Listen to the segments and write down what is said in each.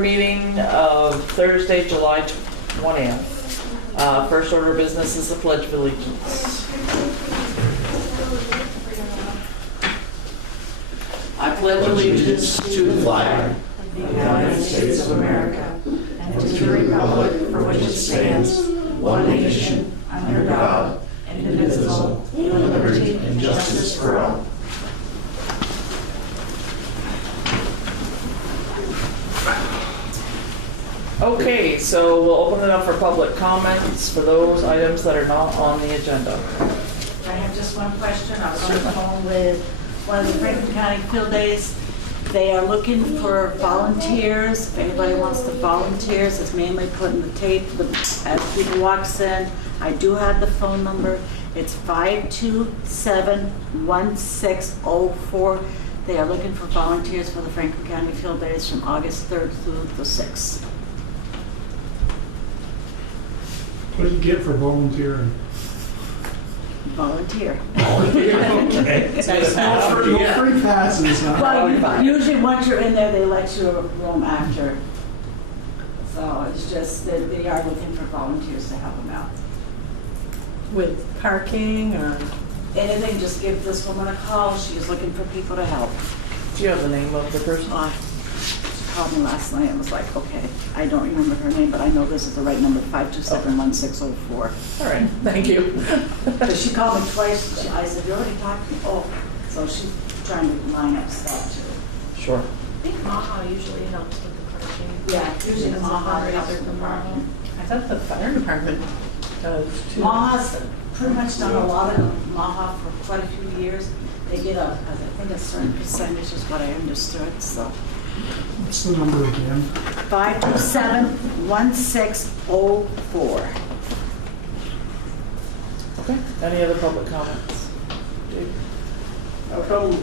board meeting of Thursday, July 20th. First order of business is the Pledge of Allegiance. I pledge allegiance to the flag of the United States of America and to the republic for which it stands, one nation, under God, indivisible, with liberty and justice for all. Okay, so we'll open it up for public comments for those items that are not on the agenda. I have just one question. I was on the phone with one of the Franklin County Field Days. They are looking for volunteers. If anybody wants to volunteer, it's mainly putting the tape as people walks in. I do have the phone number. It's 527-1604. They are looking for volunteers for the Franklin County Field Days from August 3rd through the 6th. What do you get for volunteering? Volunteer. Okay. No free passes. Huh? Well, usually once you're in there, they let you roam after. So it's just that they are looking for volunteers to help them out. With parking or? Anything, just give this woman a call. She is looking for people to help. Do you have the name of the person? She called me last night and was like, okay, I don't remember her name, but I know this is the right number, 527-1604. All right, thank you. But she called me twice. I said, you already talked to me? Oh, so she's trying to line up stuff too. Sure. I think Maha usually helps with the parking. Yeah, usually the Maha helps with the parking. I thought the fire department does too. Maha's pretty much done a lot of Maha for quite a few years. They get I think a certain percentage is what I understood, so. What's the number again? 527-1604. Okay, any other public comments? Dave? How come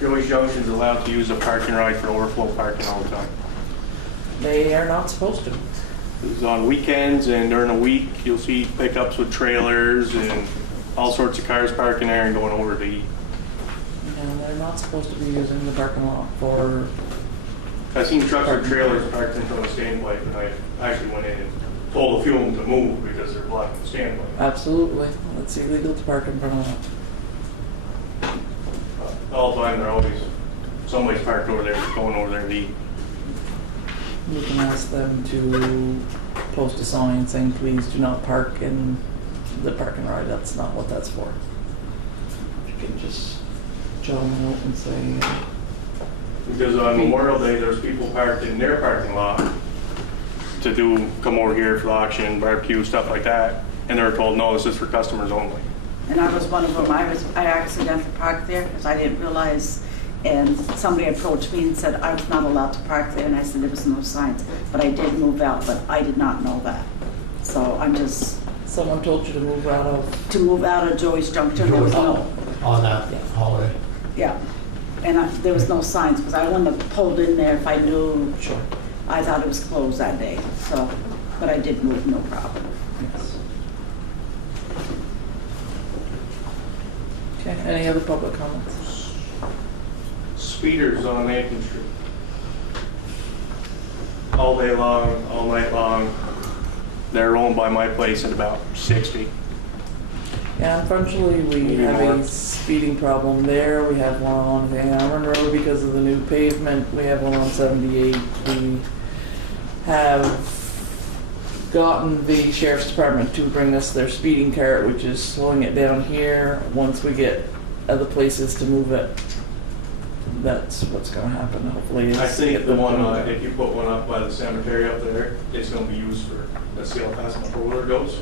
Joey's Junction's allowed to use a parking ride for overflow parking all the time? They are not supposed to. It's on weekends and during the week, you'll see pickups with trailers and all sorts of cars parking there and going over to eat. And they're not supposed to be using the parking lot for... I've seen trucks and trailers parked in front of the standpipe, and I actually went in and told a few of them to move because they're blocking the standpipe. Absolutely. It's illegal to park in front of that. All the time, they're always, somebody's parked over there, going over there to eat. You can ask them to post a sign saying, please do not park in the parking ride. That's not what that's for. You can just jot them a note and say, Because on Memorial Day, there's people parked in their parking lot to come over here for the auction, barbecue, stuff like that, and they were told, no, this is for customers only. And I was one of them. I accidentally parked there because I didn't realize, and somebody approached me and said I was not allowed to park there, and I said there was no signs, but I did move out, but I did not know that. So I'm just... someone told you to move out of... To move out of Joey's Junction, there was no... On that holiday. Yeah. And there was no signs because I wouldn't have pulled in there if I knew. Sure. I thought it was closed that day, so, but I did move, no problem. Yes. Okay, any other public comments? Speeders on Aiken Street. All day long, all night long. They're rolling by my place at about 60. Yeah, unfortunately, we have a speeding problem there. We have one on Hammer Road because of the new pavement. We have one on 78. We have gotten the Sheriff's Department to bring us their speeding cart, which is slowing it down here. Once we get other places to move it, that's what's going to happen, hopefully. I think the one, if you put one up by the cemetery up there, it's going to be used for, let's see how fast my four-wheeler goes.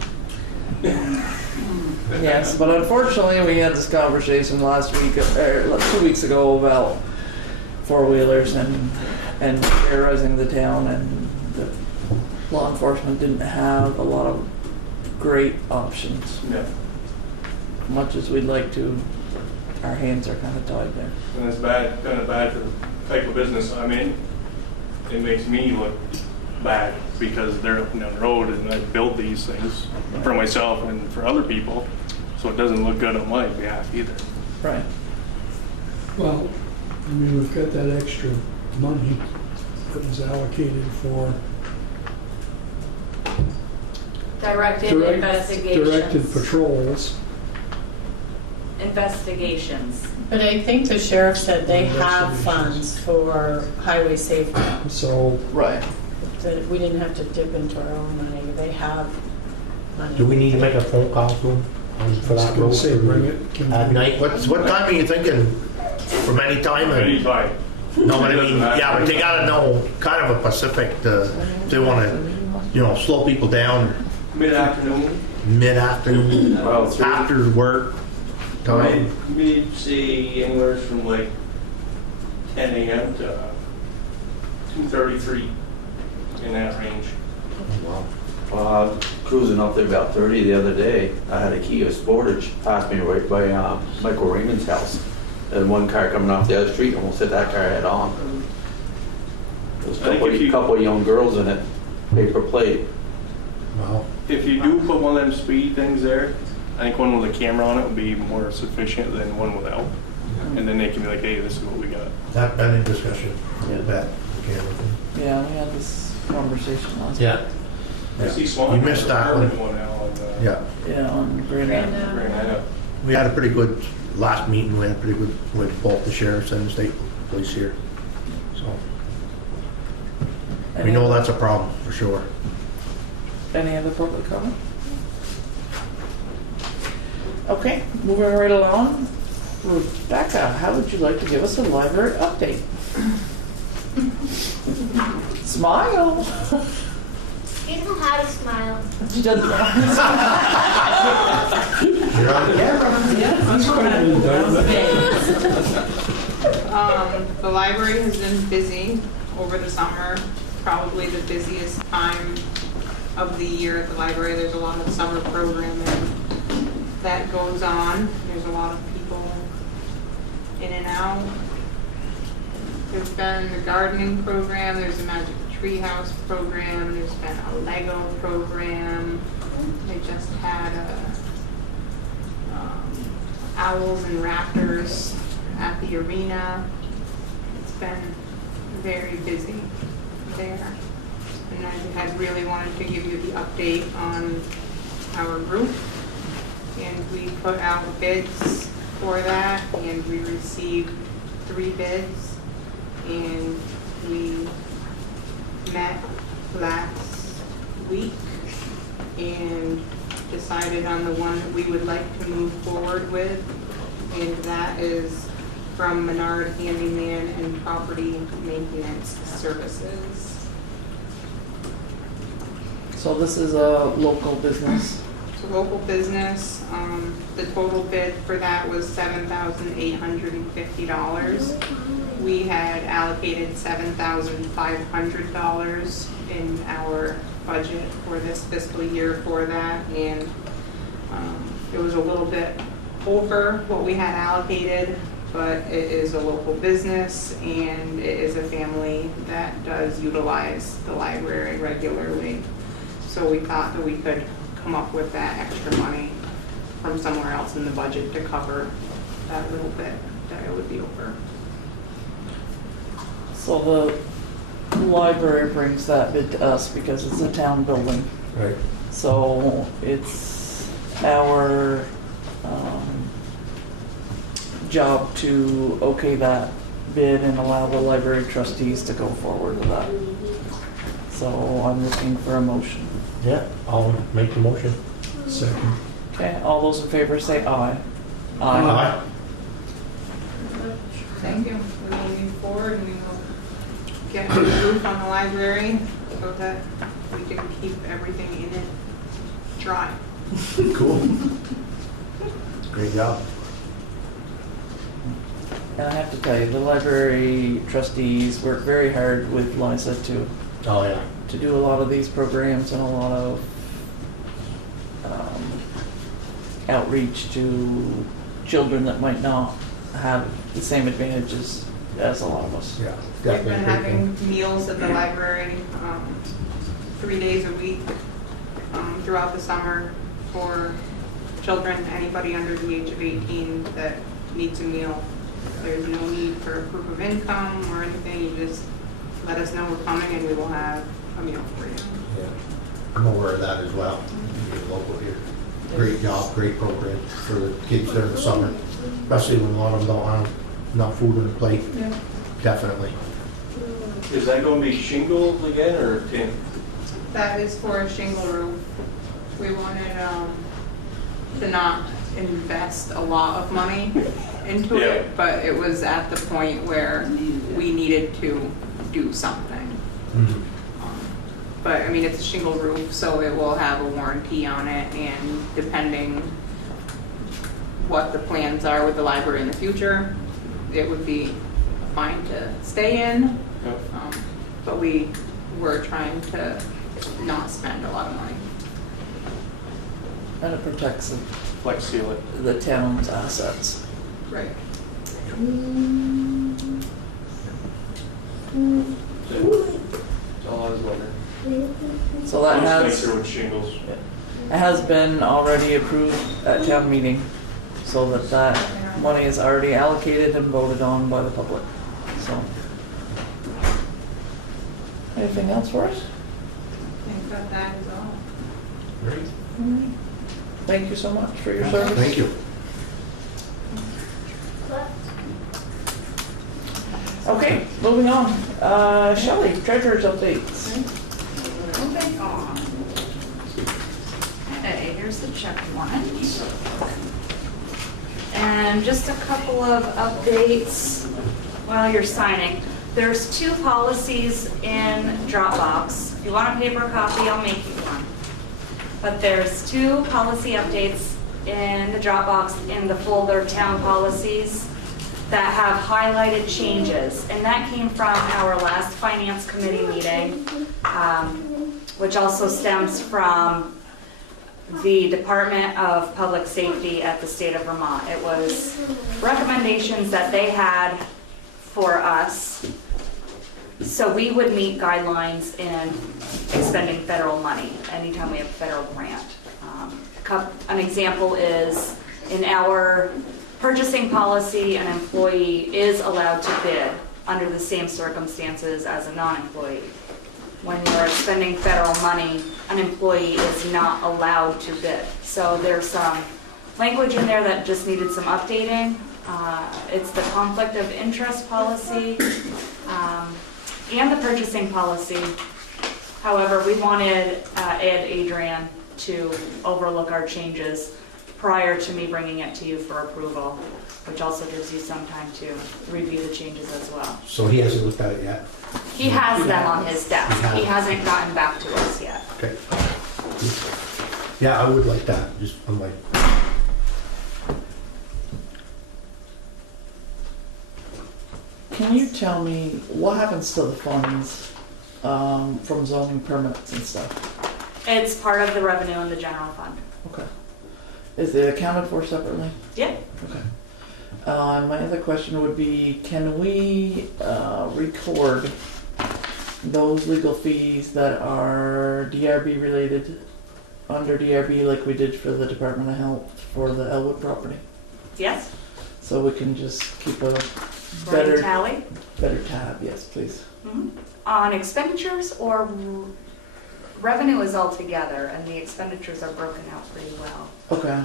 Yes, but unfortunately, we had this conversation last week, or 2 weeks ago, about four-wheelers and terrorizing the town, and the law enforcement didn't have a lot of great options. Yeah. Much as we'd like to, our hands are kind of tied there. And it's bad, kind of bad for the type of business I'm in. It makes me look bad because they're up and down the road and I build these things for myself and for other people. So it doesn't look good on my behalf either. Right. Well, I mean, we've got that extra money. that was allocated for Directed directed investigations. patrols. Investigations. But I think the sheriff said they have Investigations. funds for highway safety, So Right. that we didn't have to dip into our own money. They have money. Do we need to make a phone call to them for I was that gonna road? say, bring it. Can At you- night? What time are you thinking? From any time? Anytime. No, but I mean, yeah, but they gotta know kind of a Pacific, if they wanna, slow people down Mid-afternoon. mid-afternoon, Well, after work time. Maybe say anywhere from like 10 a.m. to 2:33, in that range. Well, I was cruising up there about 30 the other day. I had a Kia Sportage pass me right by Michael Raymond's house. And one car coming off the other street almost hit that car head on. There was I think if you- a couple of young girls in it, paper plate. Wow. If you do put one of them speed things there, I think one with a camera on it would be more sufficient than one without. And then they can be like, hey, this is what we got. That been in discussion, Yeah. that camera thing. Yeah, we had this conversation last. Yeah. I see Swan. You missed that one. Now on, Yeah, Yeah, on Grand Avenue. Grand Avenue. we had a pretty good, last meeting, we had pretty good with both the sheriffs and the state police here. So, we know that's a problem, for sure. Any other public comment? Okay, moving right along. Rebecca, how would you like to give us a library update? Smile. You know how to smile. She doesn't. You're on camera. That's quite an indictment. The library has been busy over the summer, probably the busiest time of the year at the library. There's a lot of summer programming that goes on. There's a lot of people in and out. There's been the gardening program, there's a magic treehouse program, there's been a Lego program. They just had owls and raptors at the arena. It's been very busy there. And I had really wanted to give you the update on our group. And we put out bids for that, and we received 3 bids. And we met last week and decided on the one that we would like to move forward with. And that is from Menard Handyman and Property Maintenance Services. So this is a local business. It's a local business. The total bid for that was $7,850. We had allocated $7,500 in our budget for this fiscal year for that, and it was a little bit over what we had allocated, but it is a local business and it is a family that does utilize the library regularly. So we thought that we could come up with that extra money from somewhere else in the budget to cover that little bit that it would be over. So the library brings that bid to us because it's a town building. Right. So it's our job to okay that bid and allow the library trustees to go forward with that. So I'm looking for a motion. Yeah, I'll make the motion. Second. Okay, all those in favor say aye. Aye. Thank you. We will move forward and we will get a roof on the library so that we can keep everything in it dry. Cool. Great job. And I have to tell you, the library trustees work very hard with Liza Oh, yeah. to do a lot of these programs and a lot of outreach to children that might not have the same advantages as a lot of us. Yeah. We've been Definitely. having meals at the library 3 days a week throughout the summer for children, anybody under the age of 18 that needs a meal. There's no need for a proof of income or anything. You just let us know we're coming and we will have a meal for you. Yeah. I'm aware of that as well. Being local here. Great job, great program for the kids during the summer, especially when a lot of them don't have enough food on the plate. Yeah. Definitely. Is that gonna be shingles again or tin? That is for a shingle roof. We wanted to not invest a lot of money into Yeah. it, but it was at the point where we needed to do something. Mhm. But I mean, it's a shingle roof, so it will have a warranty on it, and depending what the plans are with the library in the future, it would be fine to stay in. Yep. But we were trying to not spend a lot of money. And it protects Flex seal it. the town's assets. Right. That's all I was wondering. So that Much has, nicer with shingles. it has been already approved at town meeting, so that money is already allocated and voted on by the public, so. Anything else for us? I think that is all. Great. Thank you so much for your service. Thank you. Okay, moving on. Shelley, treasurer's updates. Moving on. Okay, here's the check warrant. And just a couple of updates while you're signing. There's 2 policies in Dropbox. If you want a paper copy, I'll make you one. But there's 2 policy updates in the Dropbox in the folder Town Policies that have highlighted changes. And that came from our last Finance Committee meeting, which also stems from the Department of Public Safety at the state of Vermont. It was recommendations that they had for us so we would meet guidelines in expending federal money anytime we have a federal grant. An example is in our purchasing policy, an employee is allowed to bid under the same circumstances as a non-employee. When you're expending federal money, an employee is not allowed to bid. So there's some language in there that just needed some updating. It's the conflict of interest policy and the purchasing policy. However, we wanted Ed Adrian to overlook our changes prior to me bringing it to you for approval, which also gives you some time to review the changes as well. So he hasn't looked at it yet? He has them on his desk. He hasn't gotten back to us yet. Okay. Yeah, I would like that, just, I'm like, Can you tell me what happens to the funds from zoning permits and stuff? It's part of the revenue in the general fund. Okay. Is it accounted for separately? Yeah. Okay. My other question would be, can we record those legal fees that are DRB related under DRB like we did for the Department of Health for the Elwood property? Yes. So we can just keep a Running tally. better tab, yes, please. Mhm. On expenditures or revenue is all together and the expenditures are broken out pretty well. Okay.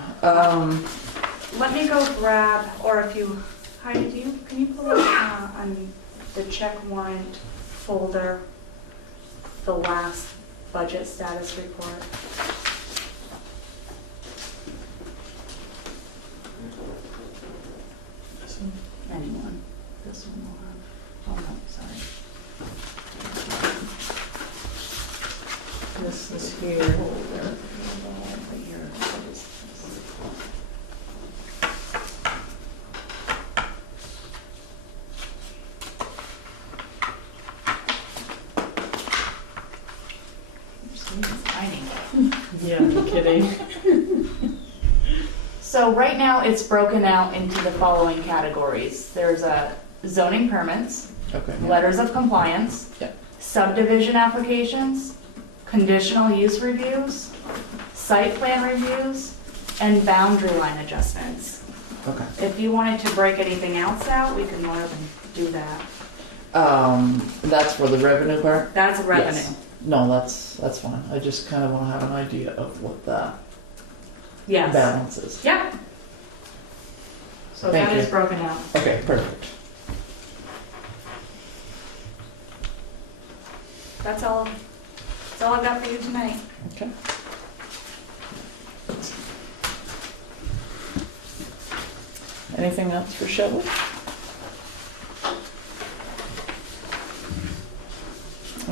Let me go grab, or if you, Heidi, can you pull up on the check warrant folder, the last budget status report? Anyone? This one will have, oh no, sorry. This is here. Yeah, no kidding. So right now it's broken out into the following categories. There's a zoning permits, Okay. letters of compliance, Yeah. subdivision applications, conditional use reviews, site plan reviews, and boundary line adjustments. Okay. If you wanted to break anything else out, we can more than do that. That's for the revenue part? That's revenue. Yes. No, that's fine. I just kind of want to have an idea of what that Yes. balance is. Yep. So Thank that you. is broken out. Okay, perfect. That's all I've got for you tonight. Okay. Anything else for Shelley?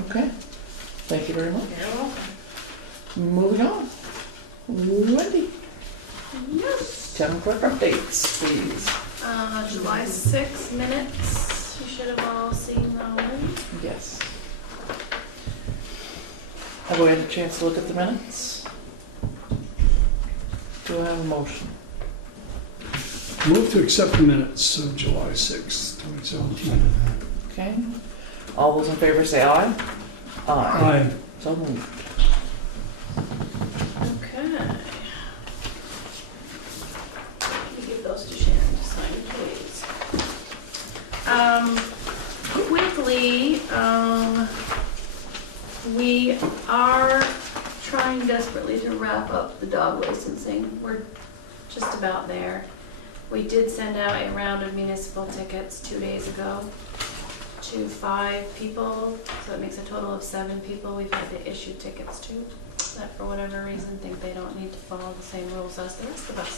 Okay. Thank you very much. You're welcome. Moving on. Wendy, Yes. town clerk updates, please. July 6 minutes. You should have all seen those. Yes. Have we had a chance to look at the minutes? Do I have a motion? Move to accept the minutes of July 6th, 2017. Okay. All those in favor say aye. Aye. So moved. Okay. Let me give those to Shannon to sign, please. Quickly, we are trying desperately to wrap up the dog licensing. We're just about there. We did send out a round of municipal tickets 2 days ago to 5 people, so it makes a total of 7 people we've had to issue tickets to, that for whatever reason think they don't need to follow the same rules as the rest of us.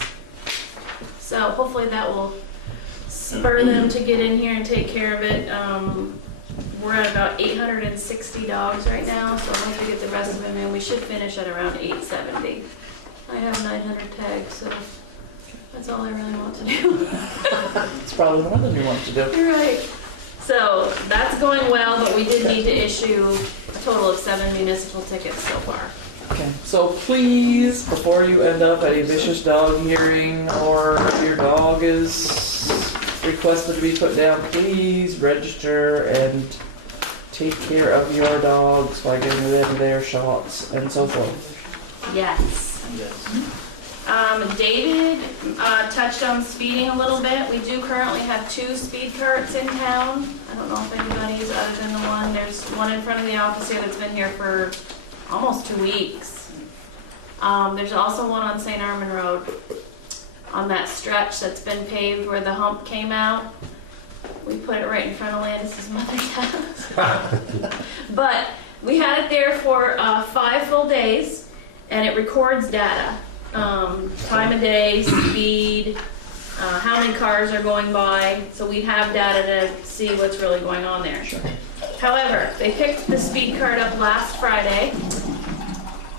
So hopefully that will spur them to get in here and take care of it. We're at about 860 dogs right now, so once we get the rest of them in, we should finish at around 870. I have 900 tags, so that's all I really want to do. It's probably more than you want to do. You're right. So that's going well, but we did need to issue a total of 7 municipal tickets so far. Okay, so please, before you end up at a vicious dog hearing or your dog is requested to be put down, please register and take care of your dogs by getting them their shots and so forth. Yes. David touched on speeding a little bit. We do currently have 2 speed carts in town. I don't know if anybody's other than the one. There's one in front of the office here that's been here for almost 2 weeks. There's also one on St. Armand Road on that stretch that's been paved where the hump came out. We put it right in front of Landis's mother's house. But we had it there for 5 full days, and it records data. Time of day, speed, how many cars are going by, so we have data to see what's really going on there. Sure. However, they picked the speed card up last Friday.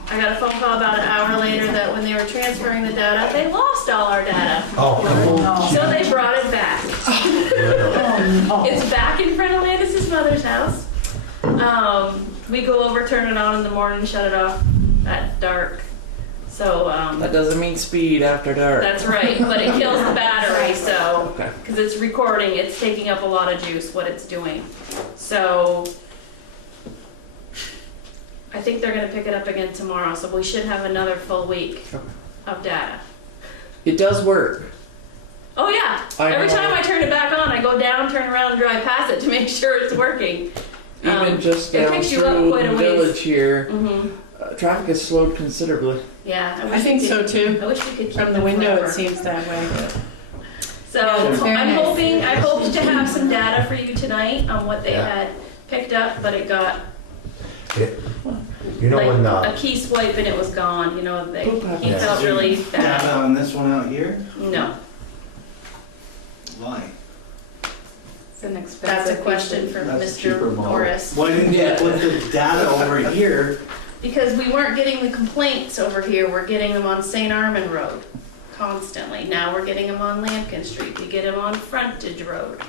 I got a phone call about an hour later that when they were transferring the data, they lost all our data. Oh, So they brought it back. It's back in front of Landis's mother's house. We go over, turn it on in the morning, shut it off at dark. So, That doesn't mean speed after dark. that's right, but it kills the battery, so, Okay. because it's recording, it's taking up a lot of juice, what it's doing. So, I think they're gonna pick it up again tomorrow, so we should have another full week Okay. of data. It does work. Oh yeah, I every know. time I turn it back on, I go down, turn around, and drive past it to make sure it's working. Even just it down picks you up through quite a the ways. village here, Mm-hmm. Traffic has slowed considerably. Yeah, I think so too. I wish we could keep From the them window, forever. it seems that way. So Yeah, that's very I'm nice. hoping, I hoped to have some data for you tonight on what they Yeah. had picked up, but it got You know like when, a key swipe and it was gone, you know, they, Poop happens. he felt really bad. on this one out here? No, Why? It's an expensive. that's a question for That's a cheaper Mr. model. Norris. Why didn't Yeah. you put the data over here? Because we weren't getting the complaints over here, we're getting them on St. Armand Road constantly. Now we're getting them on Lampkin Street, we get them on Frontage Road.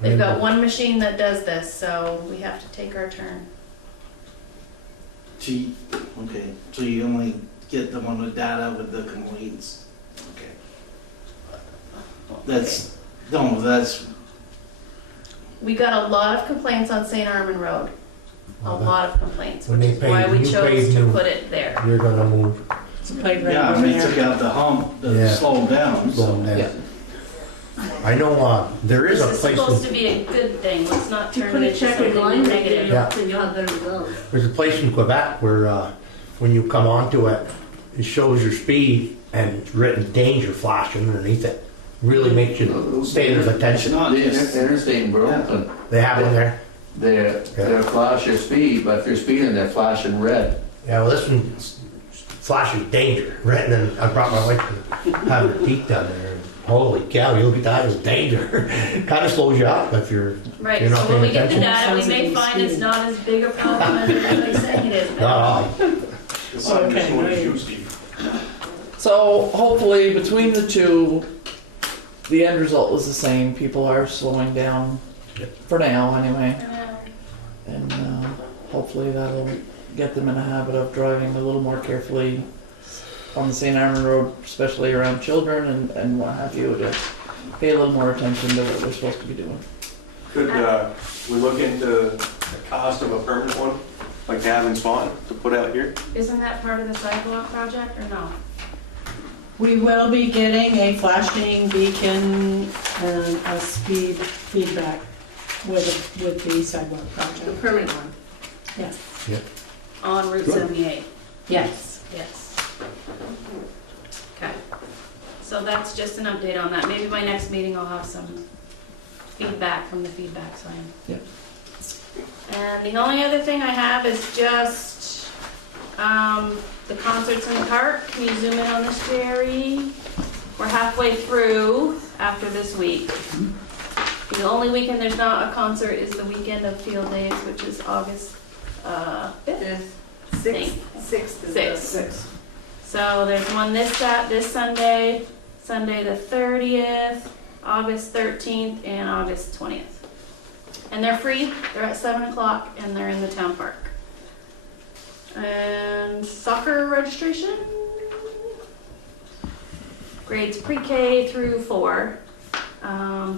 They've got one machine that does this, so we have to take our turn. Okay, so you only get them on the data with the complaints? Okay. That's, We got a lot of complaints on St. Armand Road. A lot of complaints, When which they is why pave- we you chose pave to new- put it there. you're gonna move, It's a playground yeah, I over mean, there. took out the hump, Yeah. slow them down, slow so. them Yeah. down. I know, there is a This is place, supposed in- to be a good thing, let's not If you turn put it a into check in something line, negative. Yeah. then you'll have better results. there's a place in Quebec where, when you come onto it, it shows your speed and it's written danger flashing underneath it. Really makes you stay there's It's attention. not the interstate in Burlington. They have in there. They're flash your speed, but if you're speeding, they're flashing red. Yeah, well, this one flashes danger, right? And then I brought my wife to have her teeth done there. And holy cow, you look at that, it's danger. Kind of slows you up if you're Right, You're not so when we paying get the attention. data, we may find it's not as big a problem as everybody's saying it is. not all. It's not just Okay, one right. issue, Steve. So hopefully between the two, the end result was the same. People are slowing down for now anyway. And hopefully that'll get them in a habit of driving a little more carefully on the St. Armand Road, especially around children and what have you, to pay a little more attention to what they're supposed to be doing. Could we look into the cost of a permanent one, like to have in Spawn, to put out here? Isn't that part of the sidewalk project or no? We will be getting a flashing beacon and a speed feedback with the sidewalk The project. permanent one. Yes. On Route Good. 78? Yes. Yes. Okay. So that's just an update on that. Maybe by next meeting I'll have some feedback from the feedback sign. Yep. And the only other thing I have is just the concerts in the park. Can you zoom in on this, Jerry? We're halfway through after this week. The only weekend there's not a concert is the weekend of Field Days, which is August 5th. Sixth. So there's one this Sunday, Sunday the 30th, August 13th, and August 20th. And they're free, they're at 7 o'clock, and they're in the town park. And soccer registration? Grades pre-K through 4,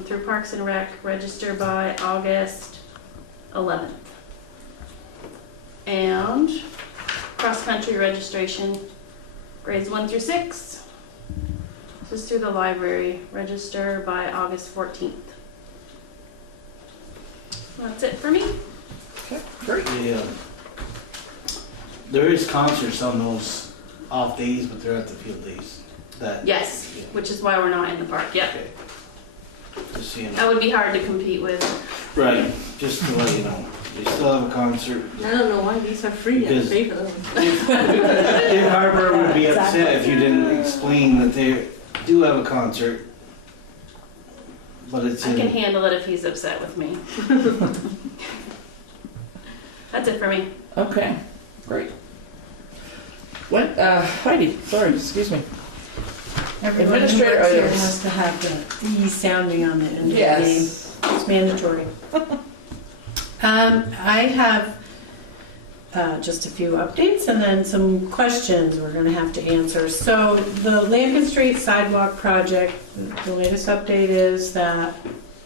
through Parks and Rec, register by August 11th. And cross-country registration, grades 1 through 6, just through the library, register by August 14th. That's it for me. Okay, great. Yeah. There is concerts on those off days, but they're at the field days. That. Yes, Yeah. which is why we're not in the park yet. Okay. Just so you know. That would be hard to compete with. Right, just to let you know. They still have a concert. I don't know why these are free, I Because- pay for them. Dick Harper would be upset if you didn't explain that they do have a concert. But it's I can in, handle it if he's upset with me. That's it for me. Okay, great. When, Heidi, sorry, excuse me. Everyone who Administrator works here items. has to have the E sounding on the end of the name. Yes. It's mandatory. I have just a few updates and then some questions we're going to have to answer. So the Lampkin Street sidewalk project, the latest update is that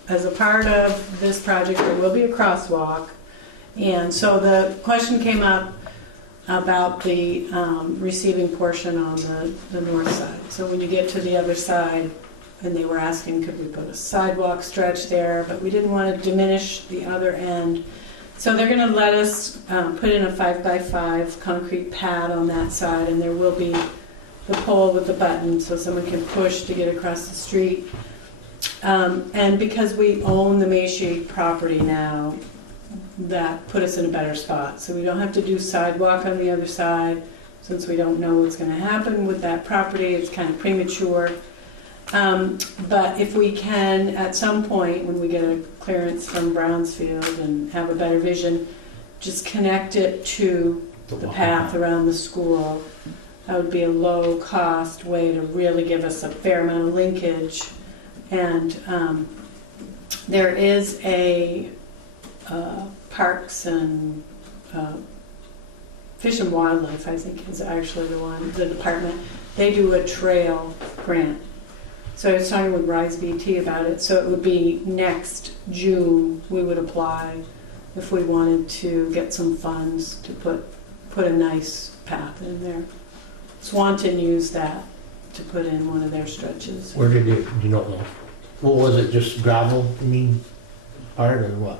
as a part of this project, there will be a crosswalk. And so the question came up about the receiving portion on the north side. So when you get to the other side, and they were asking, could we put a sidewalk stretch there? But we didn't want to diminish the other end. So they're going to let us put in a 5x5 concrete pad on that side, and there will be the pole with the button so someone can push to get across the street. And because we own the Mayshade property now, that put us in a better spot. So we don't have to do sidewalk on the other side, since we don't know what's going to happen with that property. It's kind of premature. But if we can, at some point, when we get a clearance from Brownsfield and have a better vision, just connect it to the path around the school, that would be a low-cost way to really give us a fair amount of linkage. And there is a Parks and Fish and Wildlife, I think, is actually the department. They do a trail grant. So I was talking with Rise BT about it. So it would be next June we would apply if we wanted to get some funds to put a nice path in there. Swanton used that to put in one of their stretches. Where did you not know? What was it, just gravel, you mean, part or what?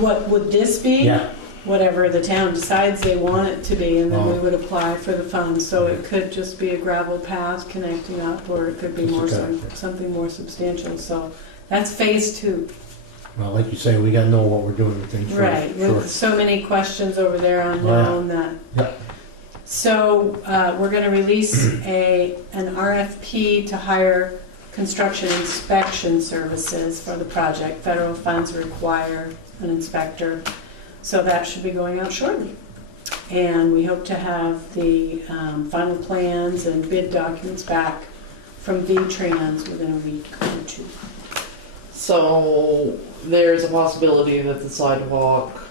What would this be? Yeah, Whatever the town decides they want it to be, and then we Oh. would apply for the funds. So it could just be a gravel path connecting up, or it could be more, Okay. something more substantial. So that's phase 2. well, like you say, we gotta know what we're doing with things first. Right, Sure. with so many questions over there unknown that. Yep. So we're gonna release an RFP to hire construction inspection services for the project. Federal funds require an inspector, so that should be going out shortly. And we hope to have the final plans and bid documents back from V-Trans within a week or 2. So there's a possibility that the sidewalk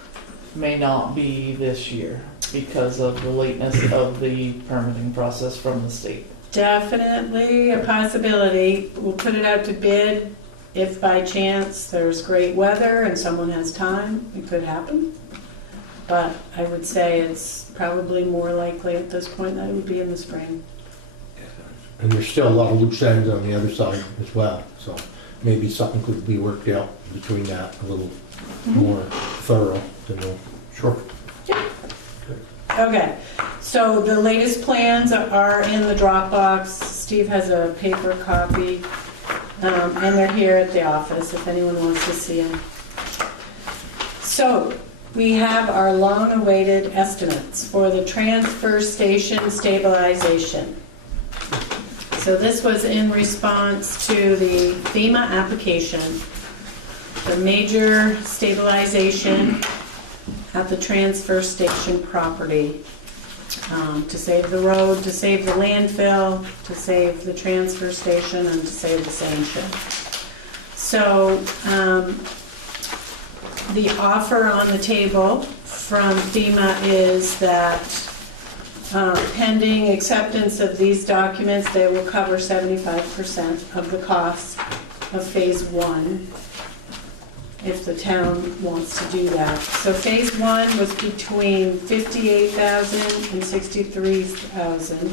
may not be this year because of the lateness of the permitting process from the state. Definitely a possibility. We'll put it out to bid. If by chance there's great weather and someone has time, it could happen. But I would say it's probably more likely at this point that it would be in the spring. And there's still a lot of loose ends on the other side as well, so maybe something could be worked out between that a little more thorough to know. Sure. Okay, so the latest plans are in the Dropbox. Steve has a paper copy, and they're here at the office if anyone wants to see them. So we have our long-awaited estimates for the transfer station stabilization. So this was in response to the FEMA application, the major stabilization at the transfer station property, to save the road, to save the landfill, to save the transfer station, and to save the sanction. So the offer on the table from FEMA is that pending acceptance of these documents, they will cover 75% of the cost of phase 1. If the town wants to do that. So phase 1 was between $58,000 and $63,000,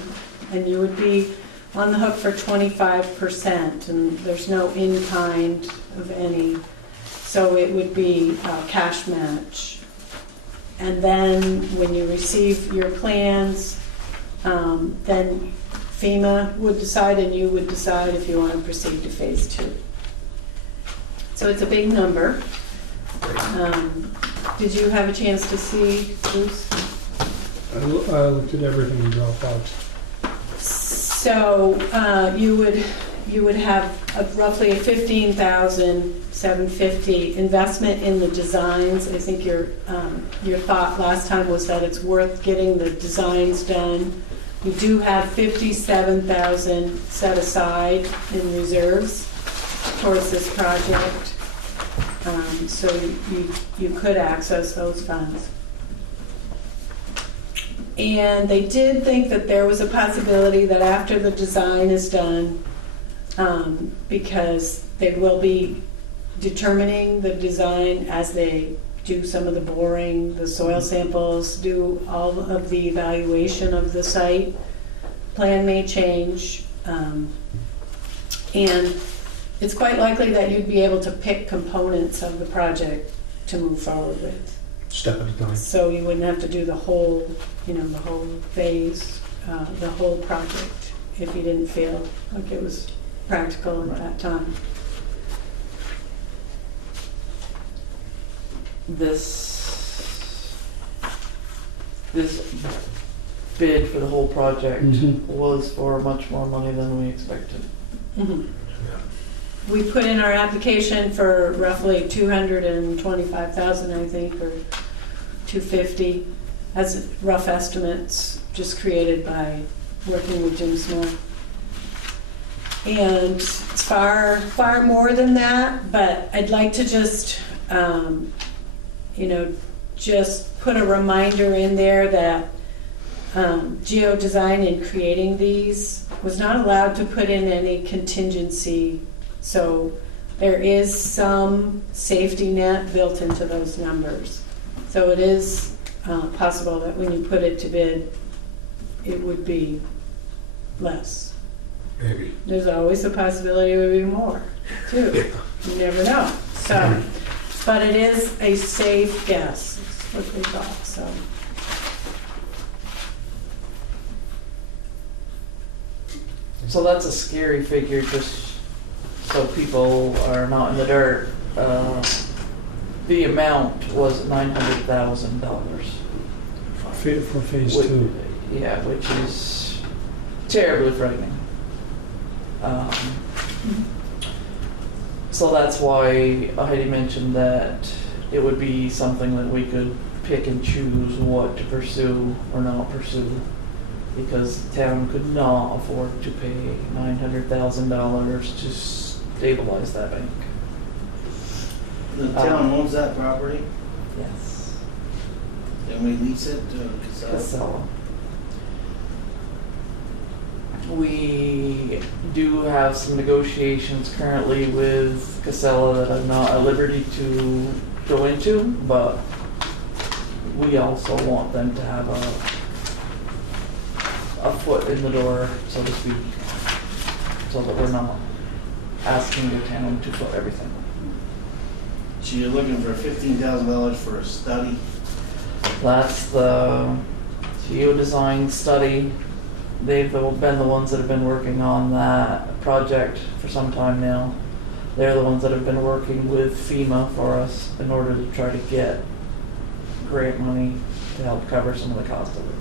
and you would be on the hook for 25%, and there's no in-kind of any, so it would be a cash match. And then when you receive your plans, then FEMA would decide and you would decide if you want to proceed to phase 2. So it's a big number. Did you have a chance to see, Bruce? I looked at everything in Dropbox. So you would have roughly a $15,750 investment in the designs. I think your thought last time was that it's worth getting the designs done. We do have $57,000 set aside in reserves towards this project. So you could access those funds. And they did think that there was a possibility that after the design is done, because they will be determining the design as they do some of the boring, the soil samples, do all of the evaluation of the site. Plan may change. And it's quite likely that you'd be able to pick components of the project to move forward with. Step at a time. So you wouldn't have to do the whole, the whole phase, the whole project, if you didn't feel like it was practical at that time. This bid for the whole project was for much more money than we expected. Mhm. We put in our application for roughly $225,000, I think, or $250,000, as rough estimates, just created by working with Jim Smith. And it's far, far more than that, but I'd like to just, just put a reminder in there that Geodesign in creating these was not allowed to put in any contingency. So there is some safety net built into those numbers. So it is possible that when you put it to bid, it would be less. Maybe. There's always a possibility it would be more. too. You never know. So, but it is a safe guess, is what we thought, so. So that's a scary figure, just so people are not in the dirt. The amount was $900,000. For phase two. Yeah, which is terribly frightening. So that's why Heidi mentioned that it would be something that we could pick and choose what to pursue or not pursue, because the town could not afford to pay $900,000 to stabilize that bank. The town owns that property, Yes. and we lease it to Casella. Casella. We do have some negotiations currently with Casella that I'm not at liberty to go into, but we also want them to have a foot in the door, so to speak, so that we're not asking the town to foot everything. So you're looking for $15,000 for a study? That's the geodesign study. They've been the ones that have been working on that project for some time now. They're the ones that have been working with FEMA for us in order to try to get grant money to help cover some of the cost of it.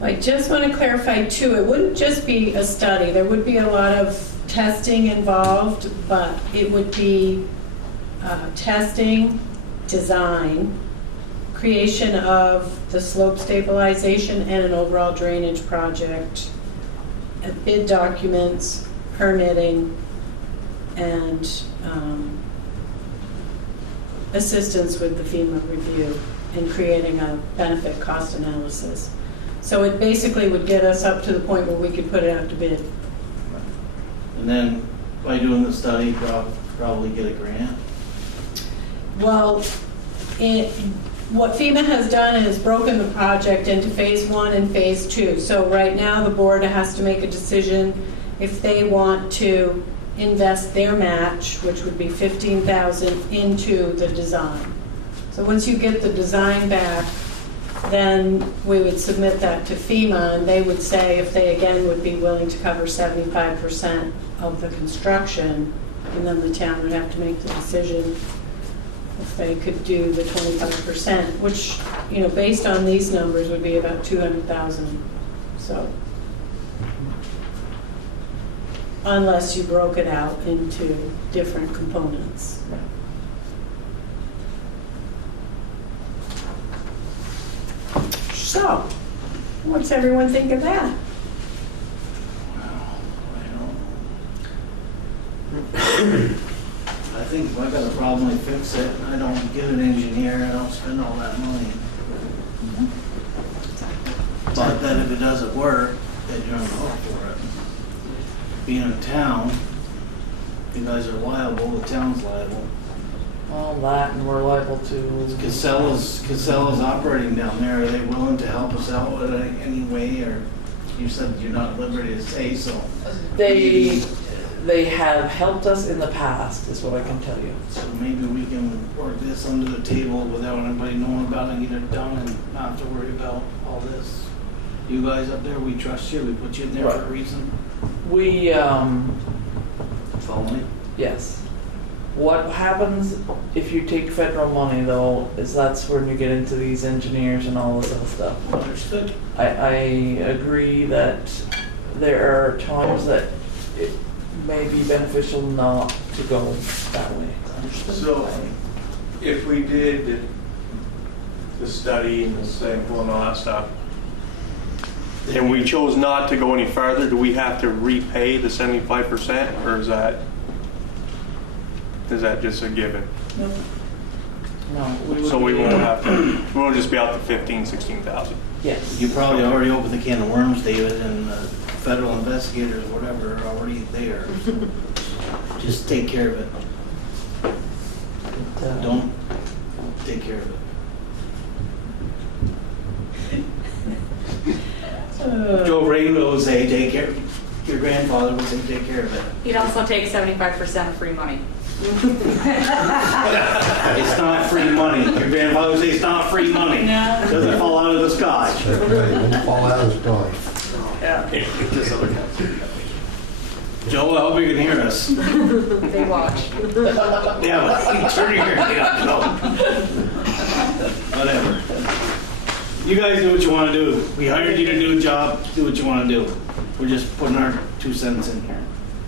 I just want to clarify too, it wouldn't just be a study. There would be a lot of testing involved, but it would be testing, design, creation of the slope stabilization and an overall drainage project, bid documents, permitting, and assistance with the FEMA review in creating a benefit cost analysis. So it basically would get us up to the point where we could put it out to bid. And then by doing the study, probably get a grant? Well, what FEMA has done is broken the project into phase 1 and phase 2. So right now the board has to make a decision if they want to invest their match, which would be $15,000, into the design. So once you get the design back, then we would submit that to FEMA, and they would say if they again would be willing to cover 75% of the construction, and then the town would have to make the decision if they could do the 25%, which, you know, based on these numbers would be about $200,000. So, unless you broke it out into different components. So, what's everyone think of that? I think if I got a problem, I fix it. I don't get an engineer, I don't spend all that money. But then if it doesn't work, then you're on the hook for it. Being in town, you guys are liable, the town's liable. All that, and we're liable to. Casella's operating down there. Are they willing to help us out in any way, or you said you're not at liberty to say so? They have helped us in the past, is what I can tell you. So maybe we can work this under the table without anybody knowing about it and get it done and not have to worry about all this. You guys up there, we trust you. We put you in there for a reason. We, Follow me? yes. What happens if you take federal money, though, is that's when you get into these engineers and all this other stuff. Understood. I agree that there are times that it may be beneficial not to go that way. So, if we did the study and the sample and all that stuff, and we chose not to go any farther, do we have to repay the 75%, or is that just a given? No. So we won't have to, we'll just be out to 15, 16,000. Yes. You probably already opened the can of worms, David, and federal investigators, whatever, are already there. Just take care of it. Don't take care of it. Joe Ray will say, take care your grandfather would say take care of it. He'd also take 75% of free money. It's not free money. Your grandfather would say it's not free money. No. Doesn't fall out of the sky. That's right, don't fall out of the sky. Just other council. Joe, I hope you can hear us. They watch. Yeah, but turn your head up, no. Whatever. You guys do what you want to do. We hired you to do a job, do what you want to do. We're just putting our 2 cents in here.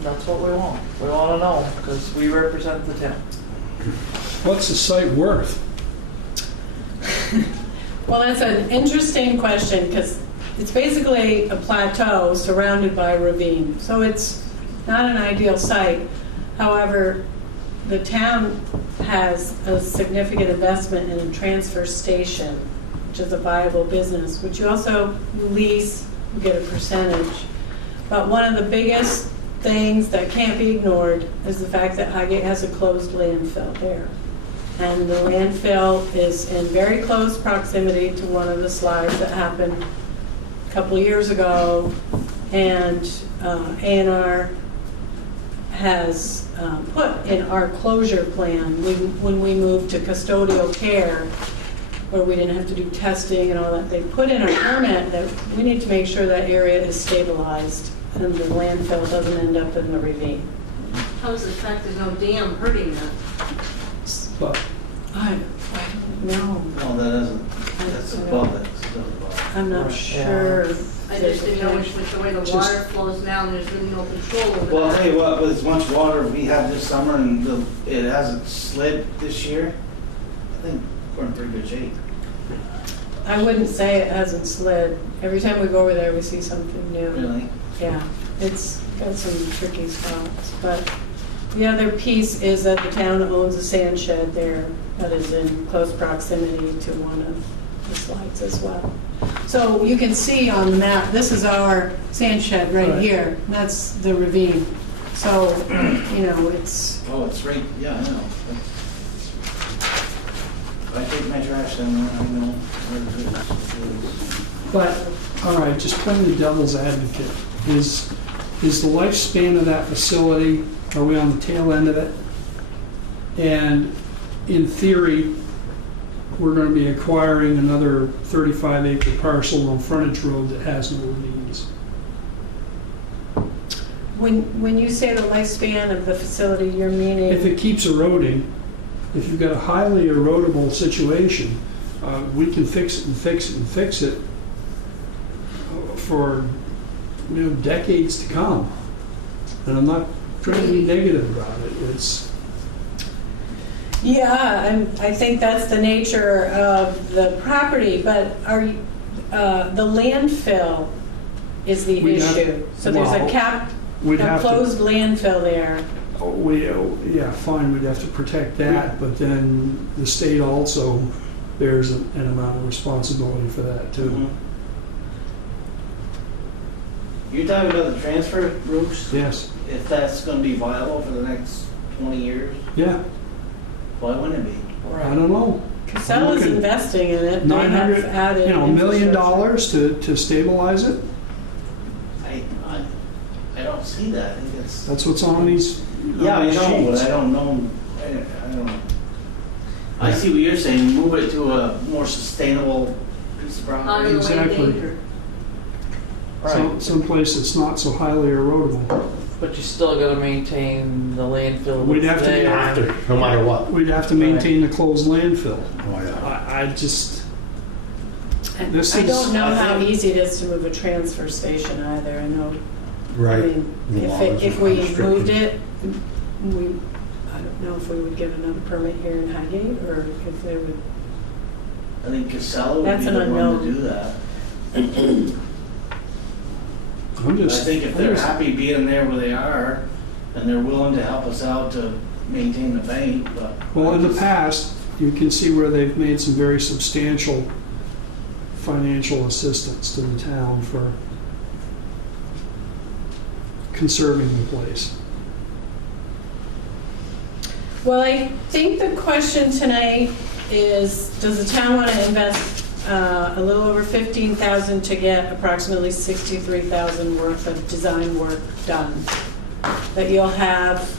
That's what we want. We want to know, because we represent the town. What's the site worth? Well, that's an interesting question because it's basically a plateau surrounded by a ravine. So it's not an ideal site. However, the town has a significant investment in a transfer station, which is a viable business, which you also lease, you get a percentage. But one of the biggest things that can't be ignored is the fact that Highgate has a closed landfill there. And the landfill is in very close proximity to one of the slides that happened a couple of years ago. And A&R has put in our closure plan, when we moved to custodial care, where we didn't have to do testing and all that, they put in a permit that we need to make sure that area is stabilized and the landfill doesn't end up in the ravine. How's the fact there's no dam hurting that? But I don't know. No, that isn't. That's above it. It's above it. I'm not sure. I just didn't know with the way the water flows now and there's really no control over Well, I'll that. tell you what, with as much water we had this summer and it hasn't slid this year, I think we're in pretty good shape. I wouldn't say it hasn't slid. Every time we go over there, we see something new. Really? Yeah, it's got some tricky spots. But the other piece is that the town owns a sand shed there that is in close proximity to one of the slides as well. So you can see on the map, this is our sand shed right here. That's the ravine. So, you know, it's, Oh, it's right, yeah, I know. If I take my trash down there, I know where it is. But, all right, just playing the devil's advocate, is the lifespan of that facility, are we on the tail end of it? And in theory, we're going to be acquiring another 35-acre parcel on frontage road that has no ravines. when you say the lifespan of the facility, you're meaning? If it keeps eroding, if you've got a highly erodible situation, we can fix it and fix it and fix it for decades to come. And I'm not trying to be negative about it. It's Yeah, I think that's the nature of the property, but the landfill is the We'd have- issue. So there's a closed landfill there. Yeah, fine, we'd have to protect that, but then the state also bears an amount of responsibility for that too. Mhm. You're talking about the transfer routes? Yes, If that's gonna be viable for the next 20 years, yeah, why wouldn't it be? I don't know. Casella's Looking- investing in it. They have 900, added $1 million infrastructure. to stabilize it? I don't see that. I think it's. That's what's on these Yeah, I know, but sheets. I don't know. I don't know. I see what you're saying. Move it to a more sustainable piece of Out property. of the way Exactly. danger. Someplace that's not so highly erodible. But you still gotta maintain the landfill We'd that's have to- there. After, no matter what. We'd have to maintain the closed landfill. Oh, yeah. I just, And this I is- don't know I how think- easy it is to move a transfer station either. I know. I Right. mean, The laws if are we restricted. moved it, I don't know if we would get another permit here in Highgate or if they would. I think Casella would That's be an the one unknown. to do that. I'm I just. think if they're happy being there where they are, and they're willing to help us out to maintain the bank, but. Well, in the past, you can see where they've made some very substantial financial assistance to the town for conserving the place. Well, I think the question tonight is, does the town want to invest a little over 15,000 to get approximately 63,000 worth of design work done that you'll have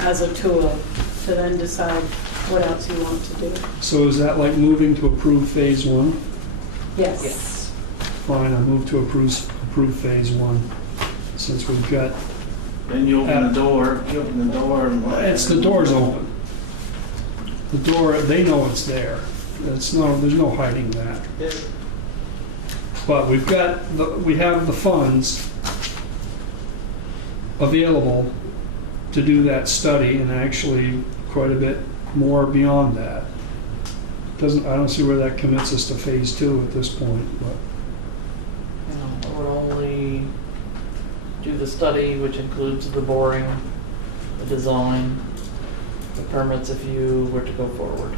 as a tool to then decide what else you want to do. So is that like moving to approve phase one? Yes. Fine, I move to approve phase one, since we've got, Then you open the door, and. the door's open. The door, they know it's there. There's no hiding that. But we have the funds available to do that study, and actually quite a bit more beyond that. I don't see where that commits us to phase two at this point, but. It would only do the study, which includes the boring, the design, the permits if you were to go forward.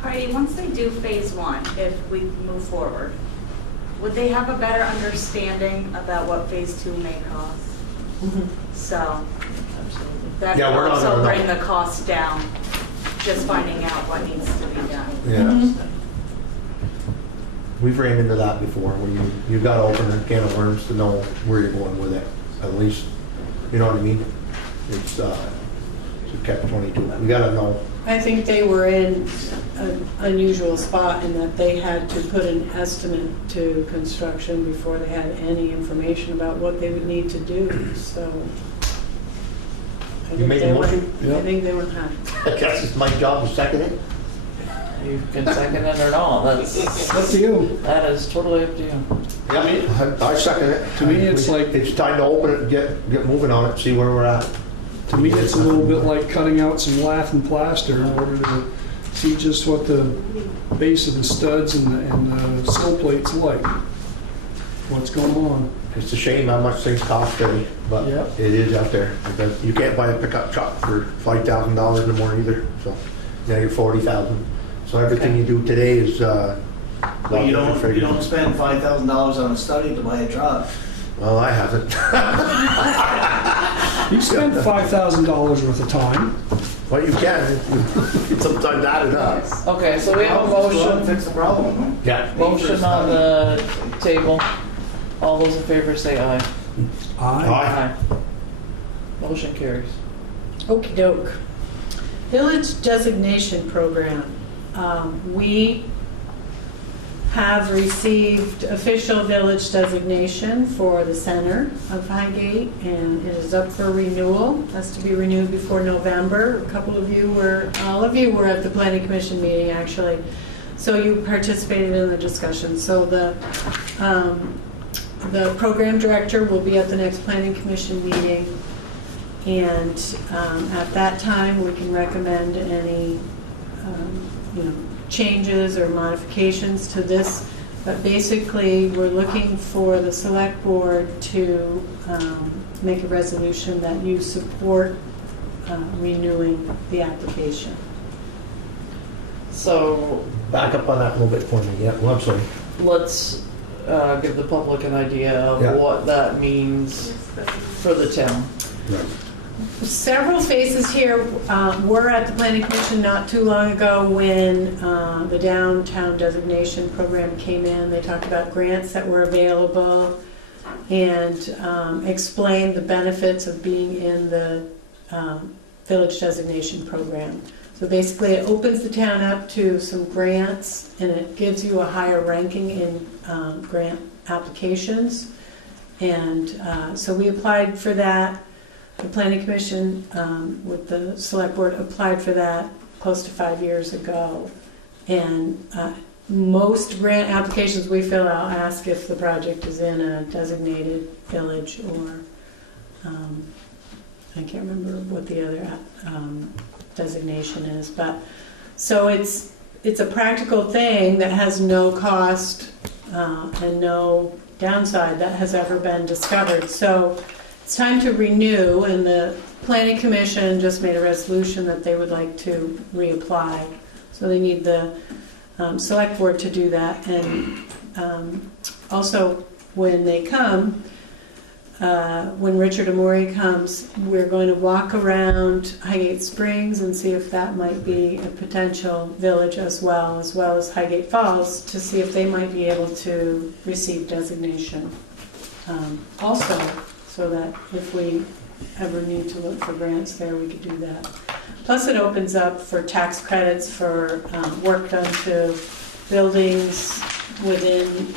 Heidi, once they do phase one, if we move forward, would they have a better understanding about what phase two may cost? So Absolutely. that Yeah, could we're not also gonna bring know. the cost down, just finding out what needs to be done. Yeah. We've ran into that before, where you gotta open a can of worms to know where you're going with it, at least, you know what I mean? It's a catch-22. We gotta know. I think they were in an unusual spot in that they had to put an estimate to construction before they had any information about what they would need to do, so. You made a motion? I think they were happy. I guess it's my job to second it. You can second it or not, that's, Up to you. that is totally up to you. Yeah, I second it. To me, it's like- It's time to open it and get moving on it, see where we're at. To me, it's a little bit like cutting out some lath and plaster in order to see just what the base of the studs and the sill plate's like. What's going on. It's a shame how much things cost today, but Yep. it is out there. Because you can't buy a pickup truck for $5,000 no more either, so now you're 40,000. So everything you do today is, But you don't spend $5,000 on a study to buy a truck. well, I haven't. You spent $5,000 worth of time. Well, you can, sometimes add it up. Okay, so we have a Go and motion, fix the problem, Yeah. motion on the table. All those in favor say aye. Aye. Motion carries. Okey doke. Village designation program. We have received official village designation for the center of Highgate, and it is up for renewal. Has to be renewed before November. All of you were at the planning commission meeting, actually. So you participated in the discussion. So the program director will be at the next planning commission meeting, and at that time we can recommend any changes or modifications to this. But basically, we're looking for the select board to make a resolution that you support renewing the application. So Back up on that a little bit for me, yeah, well, I'm sorry. let's give the public an idea of Yeah. what that means for the town. Right. Several faces here were at the planning commission not too long ago when the downtown designation program came in. They talked about grants that were available and explained the benefits of being in the village designation program. So basically it opens the town up to some grants, and it gives you a higher ranking in grant applications. And so we applied for that. The planning commission with the select board applied for that close to 5 years ago. And most grant applications we fill out ask if the project is in a designated village or I can't remember what the other designation is, but so it's a practical thing that has no cost and no downside that has ever been discovered. So it's time to renew, and the planning commission just made a resolution that they would like to reapply. So they need the select board to do that. And also when they come, when Richard Amori comes, we're going to walk around Highgate Springs and see if that might be a potential village as well as Highgate Falls, to see if they might be able to receive designation also, so that if we ever need to look for grants there, we could do that. Plus it opens up for tax credits for work done to buildings within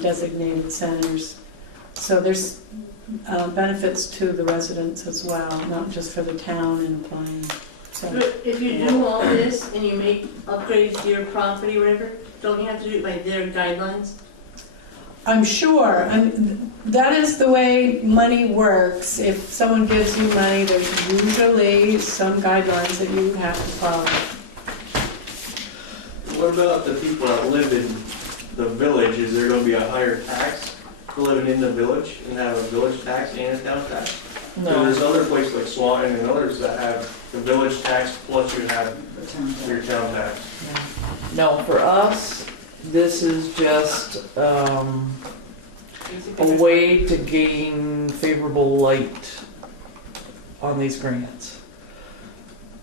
designated centers. So there's benefits to the residents as well, not just for the town in applying. So But if you do all this and you make upgrades to your property or whatever, don't you have to do it by their guidelines? I'm sure, that is the way money works. If someone gives you money, there's usually some guidelines that you have to follow. What about the people that live in the village? Is there gonna be a higher tax for living in the village and have a village tax and a town tax? So No, there's other places like Swanton and others that have the village tax plus you have your town tax. no, for us, this is just, a way to gain favorable light on these grants.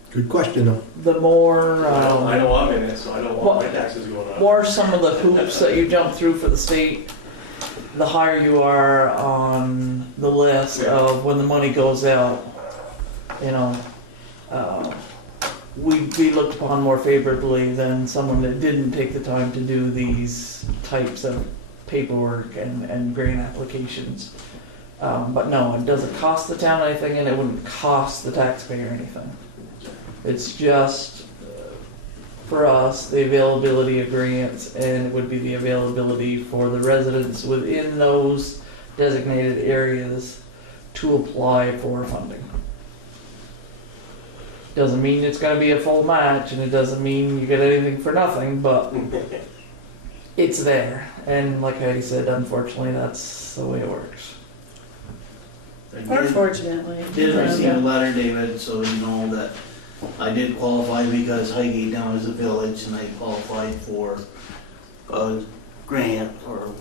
Good question, though. The more, I know I'm in it, so I don't want my taxes going up. more some of the hoops that you jump through for the state, the higher you are on the list of when the money goes out, you know, we'd be looked upon more favorably than someone that didn't take the time to do these types of paperwork and grant applications. But no, it doesn't cost the town anything, and it wouldn't cost the taxpayer anything. It's just, for us, the availability of grants, and it would be the availability for the residents within those designated areas to apply for funding. Doesn't mean it's gonna be a full match, and it doesn't mean you get anything for nothing, but it's there. And like Heidi said, unfortunately, that's the way it works. Unfortunately. Did receive a letter, David, so you know that I did qualify because Highgate now is a village, and I qualified for a grant or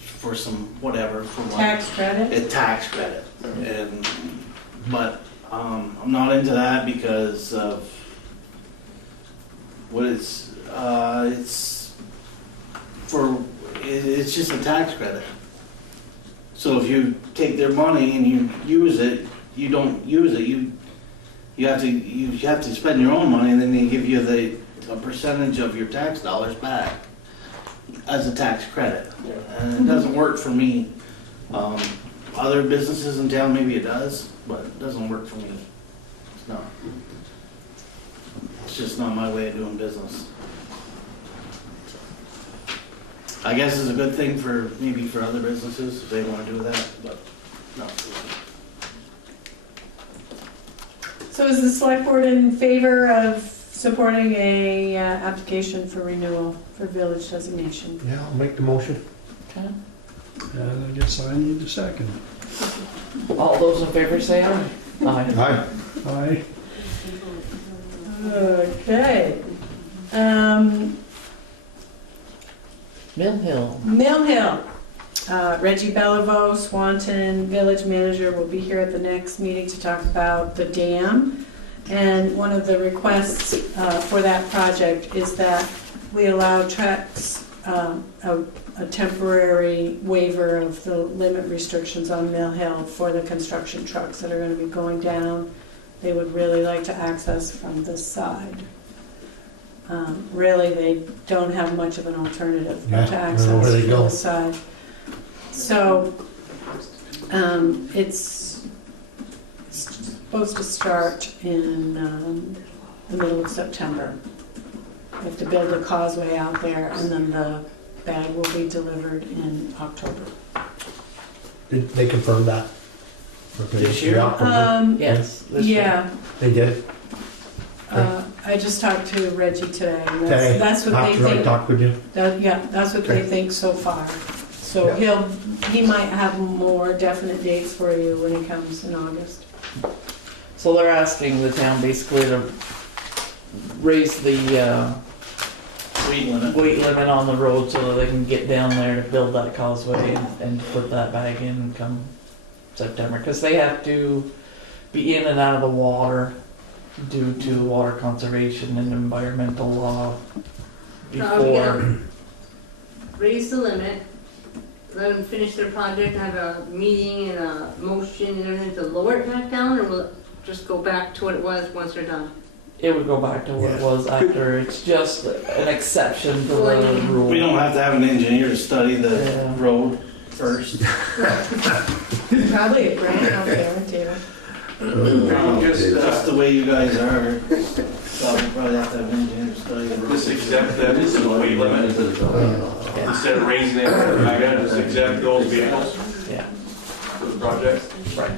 for some whatever for Tax credit? a tax credit. But I'm not into that because of what it's just a tax credit. So if you take their money and you use it, you don't use it. You have to spend your own money, and then they give you a percentage of your tax dollars back as a tax credit. And it doesn't work for me. Other businesses in town, maybe it does, but it doesn't work for me. It's not. It's just not my way of doing business. I guess it's a good thing for, maybe for other businesses if they want to do that, but not for me. So is the select board in favor of supporting a application for renewal for village designation? Yeah, I'll make the motion. Okay. And I guess I need a second. All those in favor say aye. Aye. Aye. Aye. Okay. Mill Hill. Mill Hill. Reggie Bellevaux, Swanton Village Manager, will be here at the next meeting to talk about the dam. And one of the requests for that project is that we allow trucks a temporary waiver of the limit restrictions on Mill Hill for the construction trucks that are going to be going down. They would really like to access from this side. Really, they don't have much of an alternative Yeah, to I access don't know where they from go. this side. So, it's supposed to start in the middle of September. We have to build a causeway out there, and then the bag will be delivered in October. Did they confirm that? This year? Yes. this year. Yeah, They did? I just talked to Reggie today, and Today? that's what they After I think. talked with you? Yeah, that's what they Okay. think so far. So he might have more definite dates for you when he comes in August. So they're asking the town basically to raise the Weight limit. weight limit on the road so that they can get down there to build that causeway and put that back in come September. Because they have to be in and out of the water due to water conservation and environmental law Now, we before. gotta raise the limit, let them finish their project, have a meeting and a motion and everything to lower it back down, or will it just go back to what it was once they're done? It would go back to what it was after. It's just an exception to the rule. We don't have to have an engineer to study the Yeah. road first. Probably a grant out there too. Just the way you guys are. So we probably have to have an engineer to study the road. Just accept that as a weight limit, instead of raising it, I gotta just accept those vehicles, Yeah, those projects. right.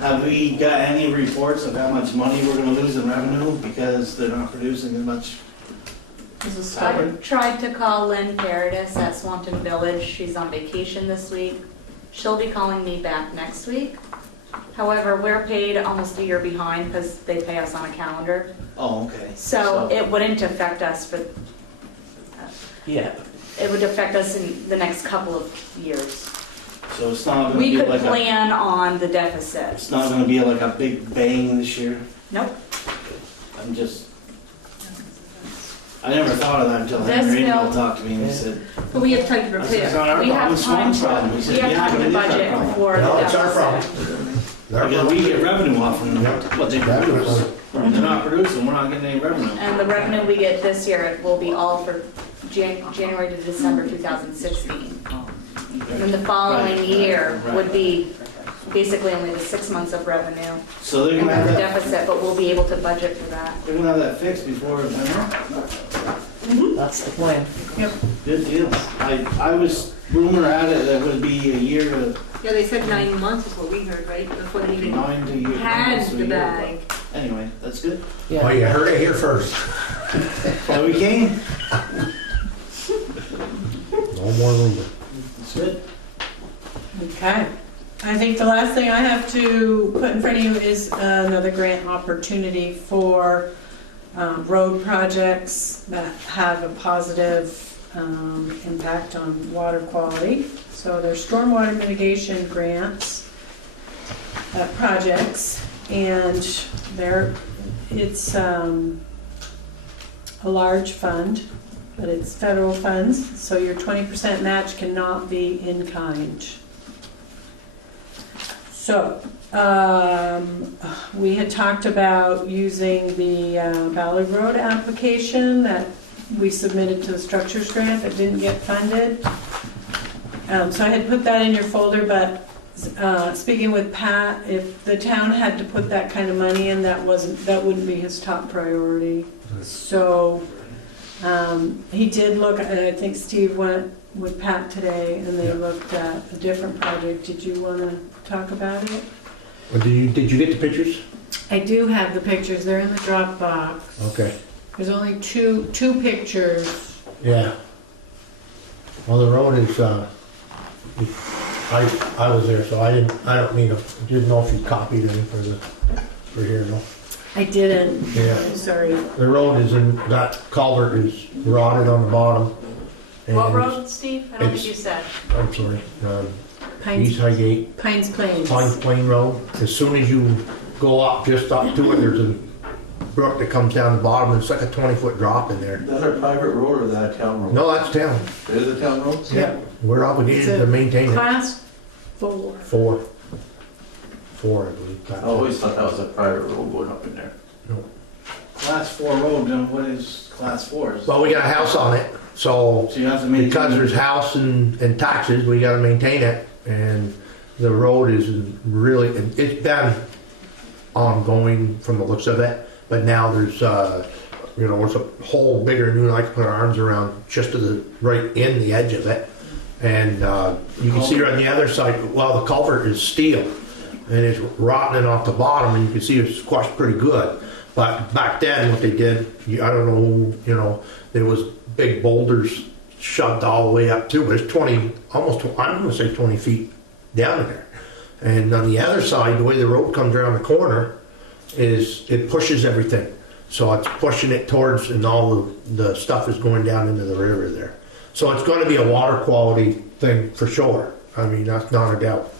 Have we got any reports of how much money we're gonna lose in revenue because they're not producing as much? I tried to call Lynn Paradis at Swanton Village. She's on vacation this week. She'll be calling me back next week. However, we're paid almost a year behind because they pay us on a calendar. Oh, okay. So it wouldn't affect us for, Yeah. it would affect us in the next couple of years. So it's not gonna We be could like a, plan on the deficit. it's not gonna be like a big bang this year? Nope. I'm just, I never thought of that until This Henry bill- Angel talked to me and he said, But we have time to I said, it's prepare. not our We problem, have it's time Swan's to, problem. He we said, have yeah, time but to it is our budget problem. for the No, it's our deficit. Because we get revenue off from what they produce. If they're not producing, we're not getting any revenue. And the revenue we get this year will be all for January to December 2016. And the following Right, year right. would be basically only the 6 months of revenue So they're and gonna then have the that, deficit, but we'll be able to budget for that. they're gonna have that fixed before winter? That's the plan. Good deal. I was, rumor had it that it would be a year to Yeah, they said 9 months is what we heard, right? Before they even 9 to year. had almost a the year, bag. but Anyway, that's good. Well, you heard it here first. So we came. No more rumor. That's good. Okay. I think the last thing I have to put in front of you is another grant opportunity for road projects that have a positive impact on water quality. So there's stormwater mitigation grants, projects, and it's a large fund, but it's federal funds, so your 20% match cannot be in kind. So, we had talked about using the Ballard Road application that we submitted to the structures grant that didn't get funded. So I had put that in your folder, but speaking with Pat, if the town had to put that kind of money in, that wouldn't be his top priority. So he did look, I think Steve went with Pat today, and they looked at a different project. Did you want to talk about it? Well, did you get the pictures? I do have the pictures. They're in the Dropbox. Okay. There's only two pictures. Yeah. Well, the road is, I was there, so I didn't know if you copied any for here, no? I didn't. Yeah. I'm sorry. The road that culvert is rotted on the bottom. What and road, Steve? I don't think you said. I'm sorry, Pines, East Highgate, Pines Plains. Pines Plain Road. As soon as you go up, just up to it, there's a brook that comes down the bottom, and it's like a 20-foot drop in there. Is that a private road or is that a town road? No, that's town. It is a town road? Yeah. We're obligated It's a to maintain it. Class 4. Four, I believe. I always thought that was a private road going up in there. Class 4 road, then what is class 4? Well, we got a house on it, so So you have to maintain. because there's house and taxes, we gotta maintain it. And the road is really, it's been ongoing from the looks of it, but now there's, it's a hole bigger than you like to put our arms around, just to the right in the edge of it. And you can see on the other side, well, the culvert is steel, and it's rotting off the bottom, and you can see it's squashed pretty good. But back then, what they did, I don't know, there was big boulders shoved all the way up too, but it's 20, almost, I'm gonna say 20 feet down in there. And on the other side, the way the road comes around the corner is it pushes everything. So it's pushing it towards, and all the stuff is going down into the river there. So it's gonna be a water quality thing for sure. I mean, that's not a doubt.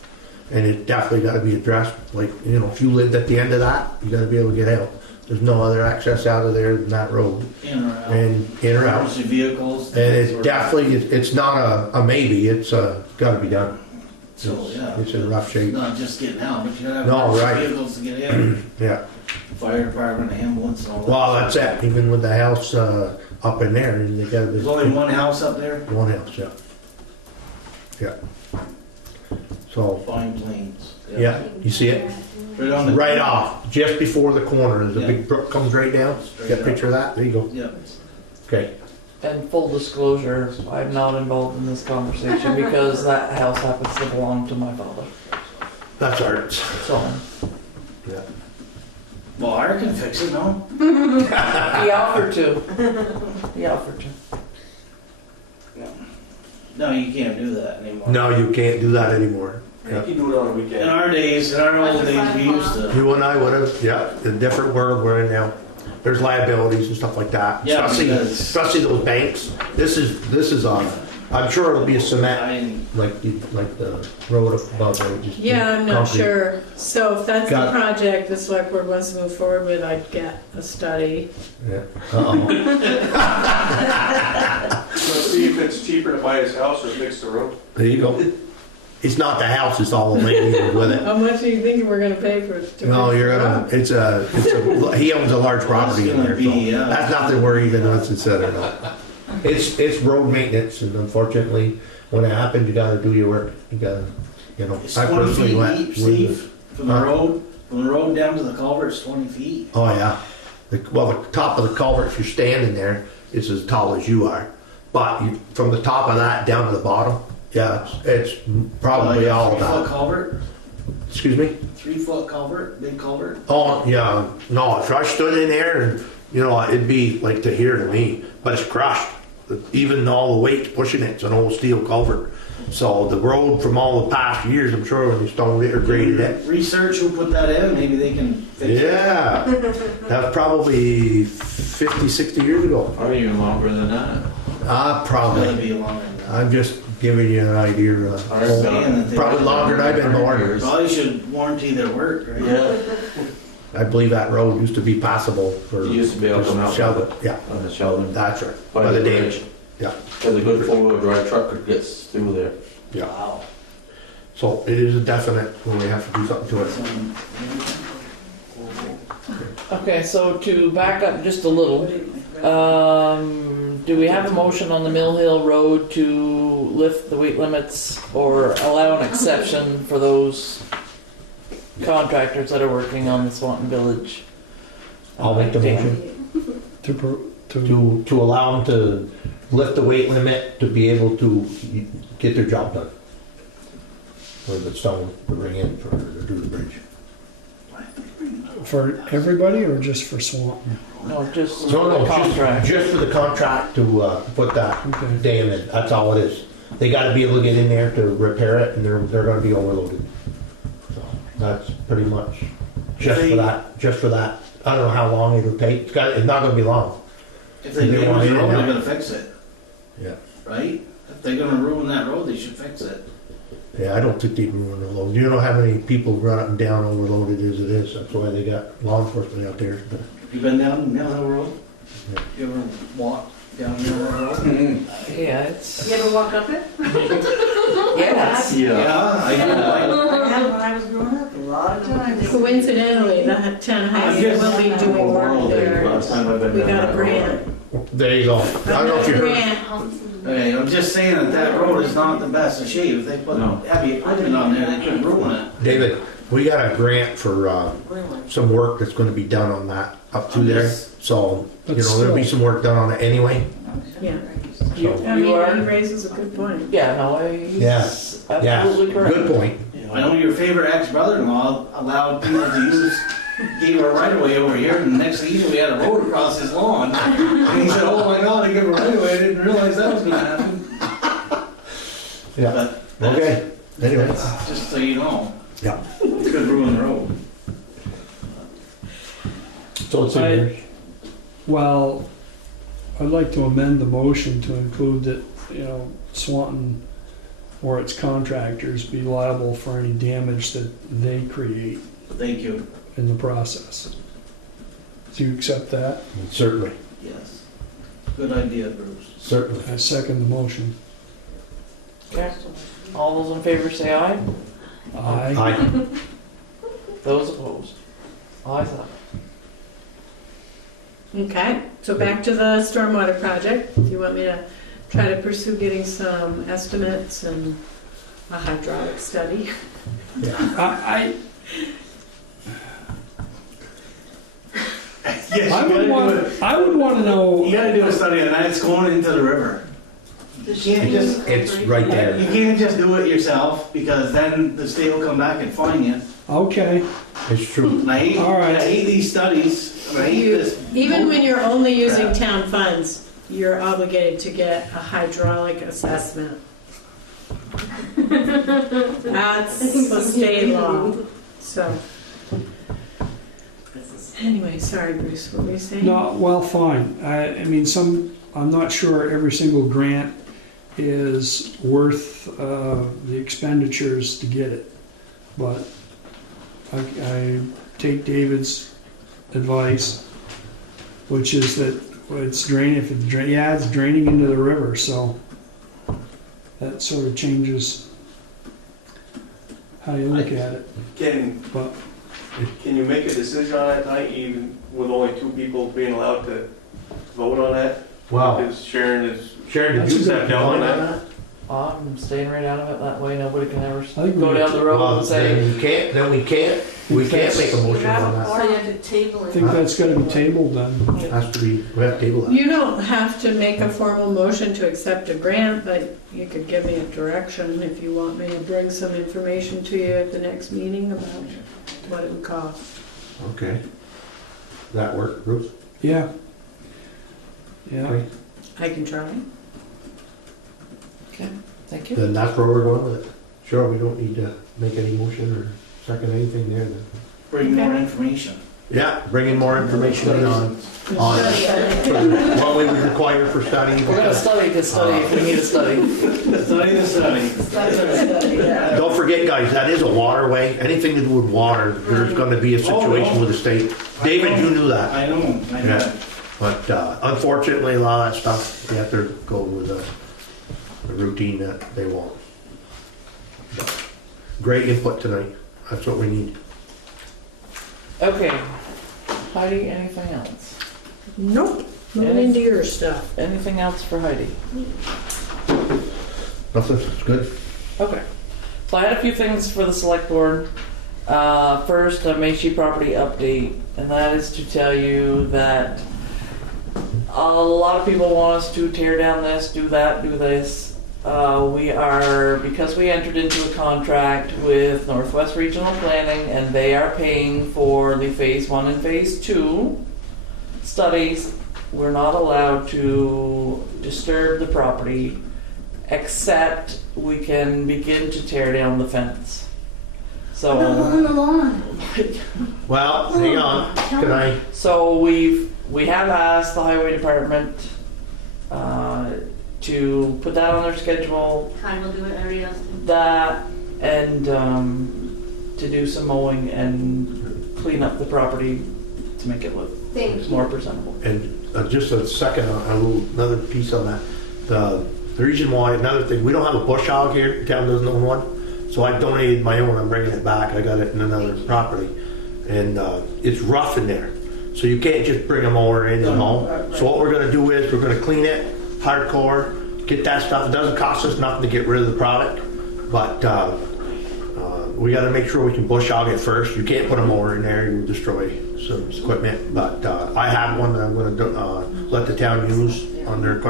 And it definitely gotta be addressed, like, you know, if you lived at the end of that, you gotta be able to get out. There's no other access out of there than that road. In or out. And in or out. Emergency vehicles. And it's definitely, it's not a maybe, it's gotta be done. So, yeah. It's in rough shape. Not just getting out, but you gotta have No, emergency right. vehicles to get in. Yeah. Fire department, ambulance, and all that. Well, that's it, even with the house up in there, and they got There's only one house up there? one house, yeah. Yeah. So, Fine Plains. yeah, you see it? Right on the. Right off, just before the corner, there's a big brook comes right down. Straight Get a up. picture of that? There you go. Yep. Okay. And full disclosure, I'm not involved in this conversation because that house happens to belong to my father. That's ours. So, Yeah. Well, I can fix it, no? he offered to. He offered to. No, you can't do that anymore. No, you can't do that anymore. You can do it on a weekend. In our days, in our old days, we used to. You and I would have, yeah, the different world we're in now. There's liabilities and stuff like that. Yeah, Especially those banks. This is on. I'm sure it'll be a cement, like the road above there. Just Yeah, I'm not concrete. sure. So if that's the Got it. project the select board wants to move forward with, I'd get a study. Yeah. Uh-oh. Let's see if it's cheaper to buy his house or fix the road. There you go. It's not the house, it's all the land with it. How much do you think we're gonna pay for it? No, you're gonna, he owns a large property in there, so that's nothing we're even considering. It's road maintenance, and unfortunately, when it happens, you gotta do your work. You gotta, you know, It's I 20 personally feet went deep, with Steve, from the Huh? road. From the road down to the culvert, it's 20 feet. Oh, yeah. Well, the top of the culvert, if you're standing there, is as tall as you are. But from the top of that down to the bottom, yeah, it's probably Like a all 3-foot that. culvert, Excuse me? 3-foot culvert, big culvert. Oh, yeah, no, if I stood in there and, you know, it'd be like to here to me, but it's crushed. Even all the weight's pushing it, it's an old steel culvert. So the road from all the past years, I'm sure when you stoned it or graded it. Research who put that in, maybe they can fix it. Yeah, that was probably 50, 60 years ago. Or even longer than that. It's gotta Probably. be longer than that. I'm just giving you an idea. Probably longer than I've been born. Probably should warranty their work, right? Yeah. I believe that road used to be passable for. You used to be able to come out Sheldon, yeah, on the Sheldon. that's right. By the damage. Yeah, Because a good four-wheel drive truck could get through there. yeah. So it is a definite when we have to do something to it. Okay, so to back up just a little, do we have a motion on the Mill Hill Road to lift the weight limits or allow an exception for those contractors that are working on the Swanton Village? I'll make the dam? motion To to allow them to lift the weight limit to be able to get their job done. Or the stone to bring in to do the bridge. for everybody or just for Swanton? No, just No, the no, contract. just for the contract to put that Okay. dam in, that's all it is. They gotta be able to get in there to repair it, and they're gonna be overloaded. So, that's pretty much, just for that. I don't know how long it'll take, it's not gonna be long. If they They damage want the in road, now. they're gonna fix it, Yeah. right? If they're gonna ruin that road, they should fix it. Yeah, I don't think they'd ruin the load. You know how many people run up and down overloaded as it is, that's why they got law enforcement out there. You been down Mill Hill Road? Yeah. You ever walked down Mill Hill Road? Yeah, it's. You ever walk up it? Yes. Yeah, I do. I have when I was growing up, a lot of times. Coincidentally, that town high school will be doing work there. Last time I've been We down got a that grant. road. There you go. I don't know if you heard. Grant. Hey, I'm just saying that that road is not the best of shape. If they put No. heavy equipment on there, they could ruin it. David, we got a grant for some work that's gonna be done on that up through there. So, you know, there'll be some work done on it anyway. Yeah. You, I you mean, he are. raises a good point. Yeah, no, he's absolutely correct. Good point. I know your favorite ex-brother-in-law allowed people to use, gave a right-of-way over here, and next thing you know, we had a road across his lawn. And he said, oh my God, I gave a right-of-way, I didn't realize that was gonna happen. Yeah, But that's, okay, anyway. that's just so you know, Yeah. it could ruin the road. So it's in I- yours. Well, I'd like to amend the motion to include that, you know, Swanton or its contractors be liable for any damage that they create Thank you. in the process. Do you accept that? Certainly, Yes. Good idea, Bruce. certainly. I second the motion. Okay. All those in favor say aye. Aye. Aye. Those opposed? Ayes have it. Okay, so back to the stormwater project. Do you want me to try to pursue getting some estimates and a hydraulic study? I Yes, I you would gotta do want, it. I would want to know. You gotta do a study on that, it's going into the river. You can't just, It's right you there. can't just do it yourself, because then the state will come back and fine you. Okay, It's true. And I hate, All right. I hate these studies, and I hate this. Even when you're only using town funds, you're obligated to get a hydraulic assessment. That's the state law, so. Anyway, sorry, Bruce, what were you saying? no, well, fine. I mean, I'm not sure every single grant is worth the expenditures to get it. But I take David's advice, which is that it's draining, it's draining into the river, so that sort of changes how you look at it. But Can you make a decision on that tonight, even with only 2 people being allowed to vote on that? Wow. Because Sharon is, Sharon, did you Step down on that? I'm staying right out of it, that way nobody can ever think we- go down the road Well, and say, then we can't make a motion on So that. you have to table I it. think that's gotta be tabled then. Has to be, we have to table that. You don't have to make a formal motion to accept a grant, but you could give me a direction if you want me to bring some information to you at the next meeting about what it would cost. Okay. That work, Bruce? Yeah. Yeah. Okay. I can try. thank you. Then that's where we're going with it. Sure, we don't need to make any motion or second anything there then. Bring more information. Yeah, bring in more information on what we would require for study. We're gonna study to study if we need a study. Study the study. Don't forget, guys, that is a waterway. Anything to do with water, there's gonna be a situation with the state. David, you knew that. I know. Yeah. But unfortunately, a lot of that stuff, you have to go with a routine that they want. But great input tonight. That's what we need. Okay. Heidi, anything else? Nope, not into your stuff. Anything else for Heidi? Nothing, it's good. Okay. So I had a few things for the select board. First, a Macy property update, and that is to tell you that a lot of people want us to tear down this, do that, do this. Because we entered into a contract with Northwest Regional Planning, and they are paying for the phase 1 and phase 2 studies, we're not allowed to disturb the property, except we can begin to tear down the fence. So, On the lawn. Well, hang on, can I? so we have asked the highway department to put that on their schedule, Kai will do it, everybody else do. that, and to do some mowing and clean up the property to make it look Thank you. more presentable. And just a second, another piece on that. The reason why, another thing, we don't have a bush hog here, town doesn't own one. So I donated my own, I'm bringing it back, I got it in another property. And it's rough in there. So you can't just bring a mower in and mow. So what we're gonna do is, we're gonna clean it, hardcore, get that stuff. It doesn't cost us nothing to get rid of the product. But we gotta make sure we can bush hog it first. You can't put a mower in there, you will destroy some equipment. But I have one that I'm gonna let the town use on their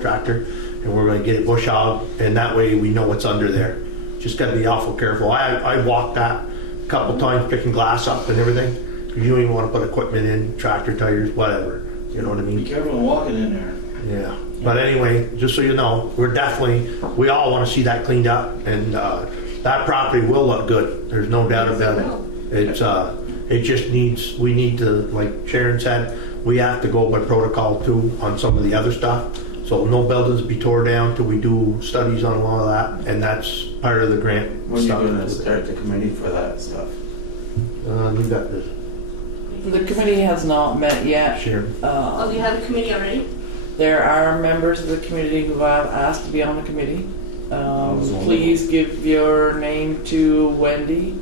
tractor. And we're gonna get it bush hogged, and that way we know what's under there. Just gotta be awful careful. I walked that a couple times picking glass up and everything. You don't even wanna put equipment in, tractor tires, whatever. You know what I Be mean? careful walking in there. Yeah. But anyway, just so you know, we all wanna see that cleaned up, and that property will look good. There's no doubt about it. It just needs, we need to, like Sharon said, we have to go by protocol too on some of the other stuff. So no buildings be tore down till we do studies on a lot of that, and that's part of the grant. When you stuff. gonna start the committee for that stuff? You got this, The committee has not met yet. Sharon. Oh, do you have a committee already? There are members of the community who have asked to be on the committee. Please give your name to Wendy,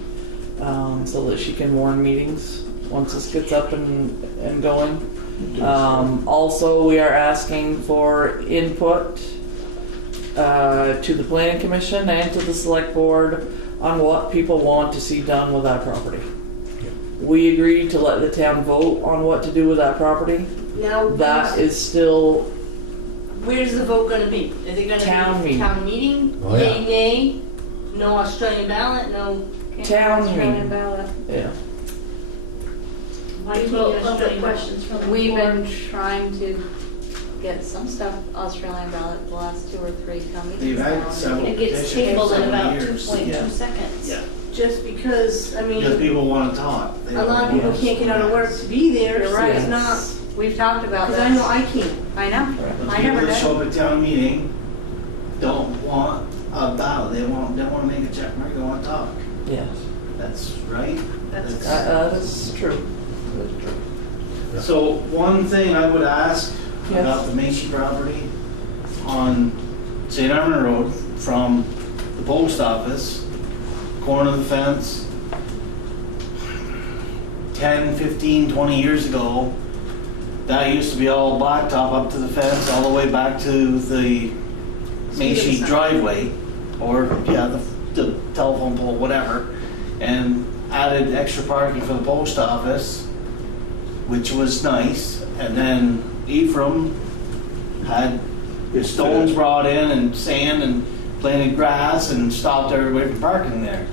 so that she can warn meetings once this gets up and going. Also, we are asking for input to the planning commission and to the select board on what people want to see done with that property. We agreed to let the town vote on what to do with that property. Now, That is still where's the vote gonna be? Is it gonna Town be meeting. town meeting? Oh, yeah. Yay, nay? No Australian ballot, no, town Australian meeting. ballot. Yeah. why can't Well, you other Australian ballot? questions from the We've board? been trying to get some stuff Australian ballot the last 2 or 3 town meetings You've had now. several It gets petitions tabled in over about years. 2.2 seconds. Yeah, Just because, I mean, because people want to talk. They a lot of people don't- can't get out of work to be there, You're so right. it's not, We've talked about because this. I know I can't. I know. But I people never that did. show up at town meeting don't want a ballot, they want to make a check mark, they want to talk. Yes. That's right. That's That is true. That is true. So one thing I would ask Yes. about the Macy property on St. Armand Road from the post office, corner of the fence, 10, 15, 20 years ago, that used to be all blacktop up to the fence, all the way back to the Macy driveway, or, yeah, the telephone pole, whatever, and added extra parking for the post office, which was nice. And then Ephraim had stones brought in and sand and planted grass and stopped everybody from parking there.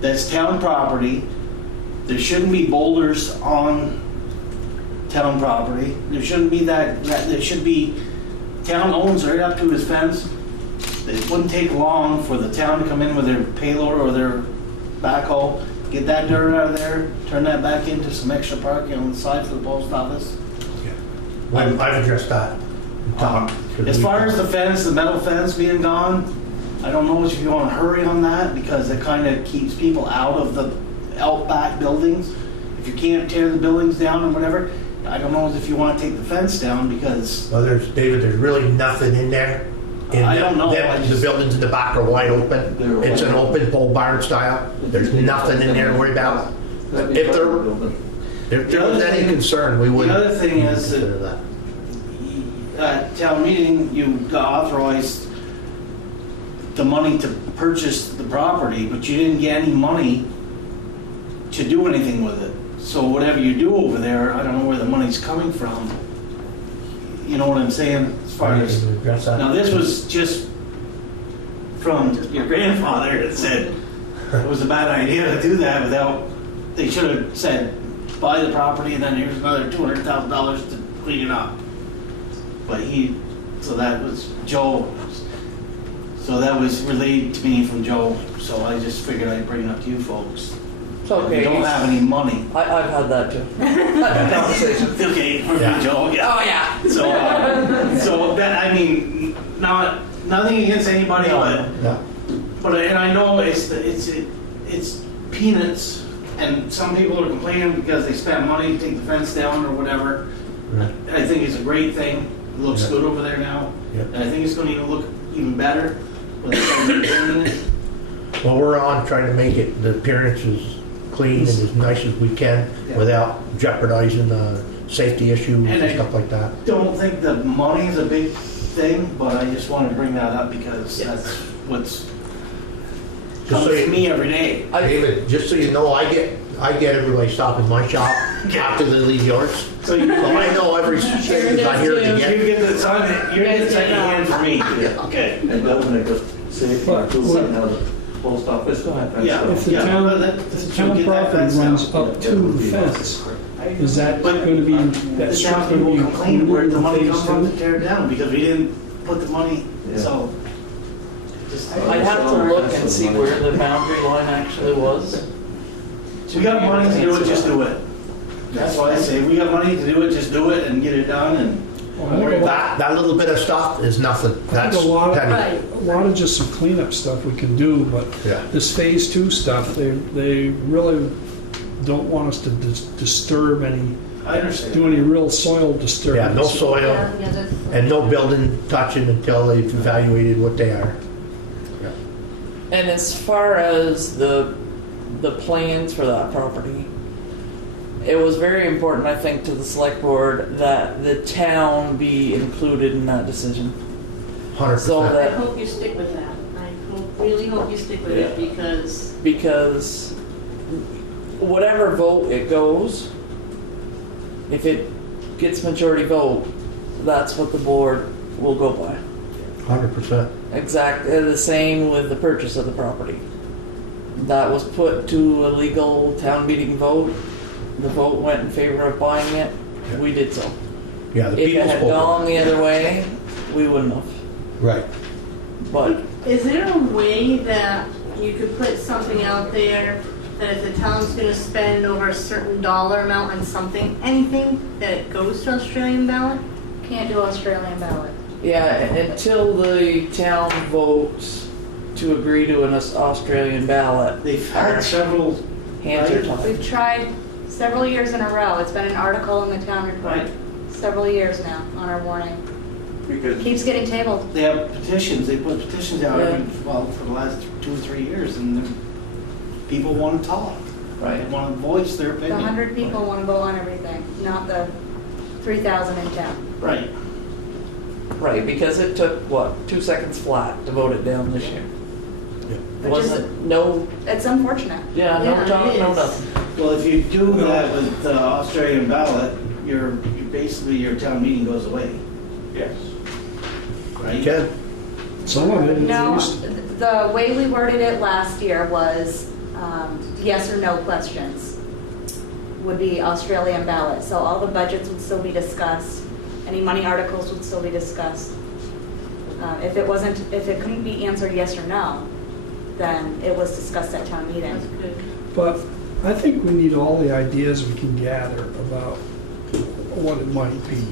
That's town property. There shouldn't be boulders on town property. There shouldn't be that there should be, town owns right up to his fence. It wouldn't take long for the town to come in with their payloader or their backhoe, get that dirt out of there, turn that back into some extra parking on the side for the post office. I've addressed that. As far as the fence, the metal fence being gone, I don't know if you want to hurry on that, because it kind of keeps people out of the outback buildings. If you can't tear the buildings down or whatever, I don't know if you want to take the fence down, because Well, David, there's really nothing in there. And I don't know, I The just- buildings in the back are wide open. They're It's an open. open pole barn style. There's nothing in there to worry about. If there was any concern, we would. the other thing is that consider that. at town meeting, you got authorized the money to purchase the property, but you didn't get any money to do anything with it. So whatever you do over there, I don't know where the money's coming from. You know what I'm saying? As far as, Can you address that? now this was just from your grandfather that said it was a bad idea to do that without, they should have said, buy the property and then here's another $200,000 to clean it up. But so that was Joe. So that was relayed to me from Joe, so I just figured I'd bring it up to you folks. It's okay. We don't have any money. I've had that too. That conversation. Okay, for Yeah. me, Joe, yeah. Oh, yeah. So that, I mean, nothing against anybody, Yeah. but, and I know it's peanuts, and some people are complaining because they spent money to take the fence down or whatever. Right. I think it's a great thing. It looks Yeah. good over there now. Yeah. And I think it's gonna even look even better when they start maintaining it. Well, we're on trying to make it, the appearance as clean and as nice as we can Yeah. without jeopardizing the safety issues and I stuff like that. don't think the money's a big thing, but I just wanted to bring that up because that's what's Just so comes to you, me every day. David, just so you know, I get everybody stopping my shop after they leave yours. So you So I know every thing I hear to You get. get the sign, you're getting the second hand for me. Okay. And that would make a safety But- too, out of the post office. Yeah. If the Yeah, town, but that- if the so town get that property fence runs down. up to the fence, is that But gonna be, that The strip town gonna be people complain where included the in money phase comes from to two? tear it down because we didn't put the money, so. just- I'd have to look and see where the boundary line actually was. We got money to do it, just do it. That's why I say, we got money to do it, just do it and get it done and Well, I don't think worry a about That little bit of stuff is nothing. I think That's a lot, petty. a lot of just some cleanup stuff we can do, but Yeah. this phase 2 stuff, they really don't want us to disturb any, it. I understand. do any real soil disturbance. Yeah, no soil Yeah, that's. and no building touching until they've evaluated what they are. And as far as the plans for that property, it was very important, I think, to the select board that the town be included in that decision. 100%. So I that, hope you stick with that. Really hope you stick with it because whatever vote it goes, if it gets majority vote, that's what the board will go by. 100%. Exactly the same with the purchase of the property. That was put to a legal town meeting vote. The vote went in favor of buying it. We did so. Yeah, the If people it had spoke. gone the other way, we wouldn't have. Right. But Is there a way that you could put something out there that if the town's gonna spend over a certain dollar amount on something, anything, that it goes to Australian ballot? Can't do Australian ballot. yeah, until the town votes to agree to an Australian ballot, They've had several, hands are Right. tied. We've tried several years in a row. It's been an article in the town report. Right. Several years now on our warning. because Keeps getting tabled. they have petitions, they put petitions out every, Yeah. well, for the last 2 or 3 years, and people want to talk. Right. They want to voice their The opinion. 100 people want to vote on everything, not the 3,000 in town. Right. Right, because it took, what, 2 seconds flat to vote it down this year. It Which is- wasn't, no, It's unfortunate. yeah, no Yeah, talk, it no is. nothing. Well, if you do that with the Australian ballot, you're basically, your town meeting goes away, Yes. right? Ken? Some of it at No, least. the way we worded it last year was yes or no questions would be Australian ballot. So all the budgets would still be discussed, any money articles would still be discussed. If it couldn't be answered yes or no, then it was discussed at town meeting. That's good. But I think we need all the ideas we can gather about what it might be.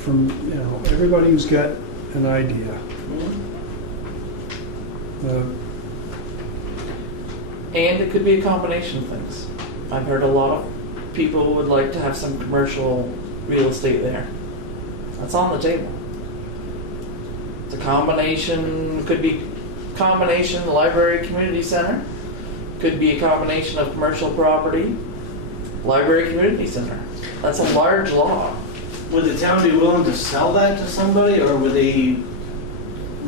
From, everybody who's got an idea. And it could be a combination of things. I've heard a lot of people would like to have some commercial real estate there. That's on the table. It's a combination, could be combination library community center, could be a combination of commercial property, library community center. That's a large lot. Would the town be willing to sell that to somebody, or would they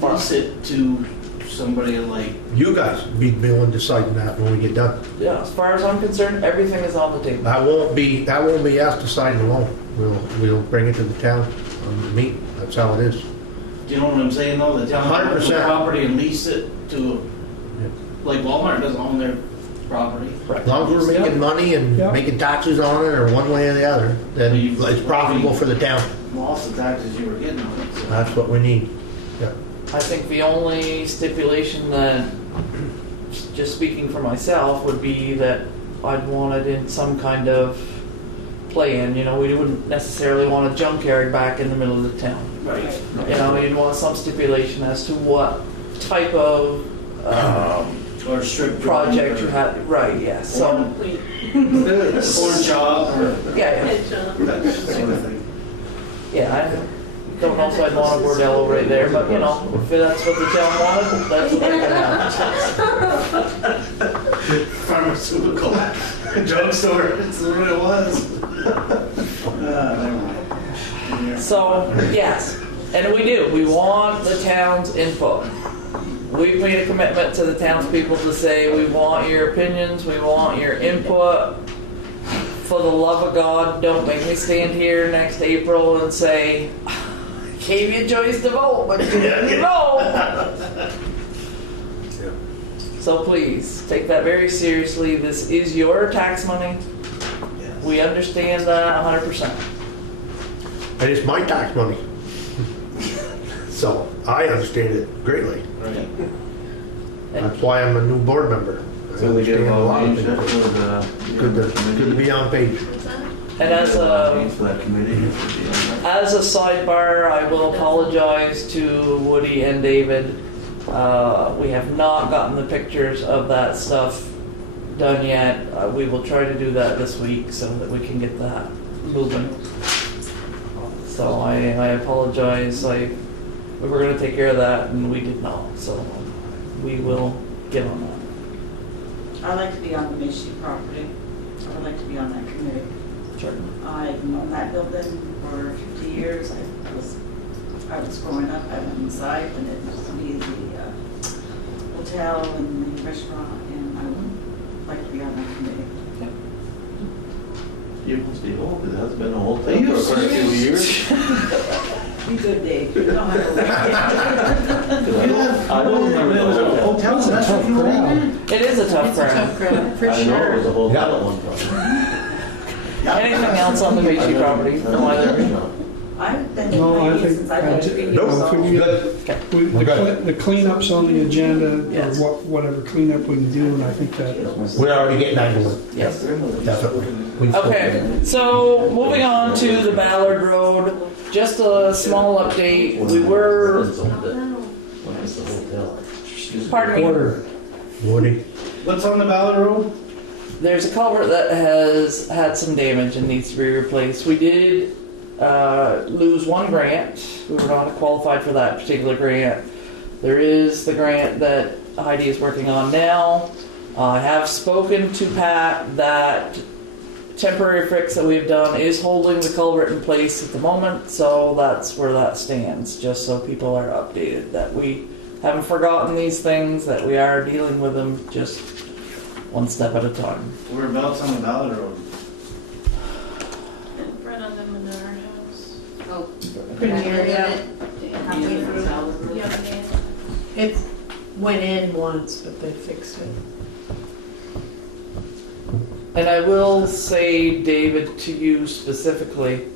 lease it to somebody like? You guys be willing deciding that when we get done. Yeah, as far as I'm concerned, everything is on the table. That won't be us deciding alone. We'll bring it to the town and meet. That's how it is. Do you know what I'm saying, though? The town would own the 100%. property and lease it to, like Walmart doesn't own their property. As long as we're making money and Yeah. making taxes on it, or one way or the other, then it's profitable for the town. Lost the taxes you were getting on it. so. That's what we need. I think the only stipulation that, just speaking for myself, would be that I'd want it in some kind of plan. We wouldn't necessarily want a junkyard back in the middle of the town. Right. You'd want some stipulation as to what type of Or strip project joint, you or had. Right, yes. So, corn job, or yeah, that sort of thing. yeah. I don't know if I'd want a bordello right there, but if that's what the town wanted, that's what I can have. Pharmaceutical drugstore, that's what it was. Never mind. So, yes, and we do. We want the town's input. We've made a commitment to the townspeople to say, we want your opinions, we want your input. For the love of God, don't make me stand here next April and say, gave you a choice to vote, but you didn't vote. So please, take that very seriously. This is your tax money. We understand that 100%. And it's my tax money. So I understand it greatly. Right. That's why I'm a new board member. We understand a lot of things. Good to be on page. And as a, For that committee. as a sidebar, I will apologize to Woody and David. We have not gotten the pictures of that stuff done yet. We will try to do that this week so that we can get that moving. So I apologize. We were gonna take care of that and we did not, so we will get on that. I'd like to be on the Macy property. I would like to be on that committee. Sure. I've known that building for 50 years. I was growing up, I went inside when it used to be the hotel and the restaurant, and I would like to be on that committee. You must be old, because that's been a whole thing for quite a few years. Be good, Dave. You don't have to wait. I don't remember the hotel. Hotels, that's what you were in? It is a tough It's a crowd. tough crowd, for I know it was sure. a hotel at one time. Anything else on the Macy property from either? I've been in No, I my think, since I've been 3 years no, old. if we get the cleanup's on the agenda, Yes. or whatever cleanup we can do, and I think that, We're already getting that going. Yes. Definitely. We- Okay, so moving on to the Ballard Road, just a small update. We were, pardon me, order, Woody, What's on the Ballard Road? there's a culvert that has had some damage and needs to be replaced. We did lose one grant. We were not qualified for that particular grant. There is the grant that Heidi is working on now. I have spoken to Pat that temporary fix that we've done is holding the culvert in place at the moment, so that's where that stands, just so people are updated that we haven't forgotten these things, that we are dealing with them just one step at a time. Whereabouts on the Ballard Road? In front of the manure house. Oh, Pretty near, yeah. halfway through. Yeah, Dan. It went in once, but they fixed it. And I will say, David, to you specifically,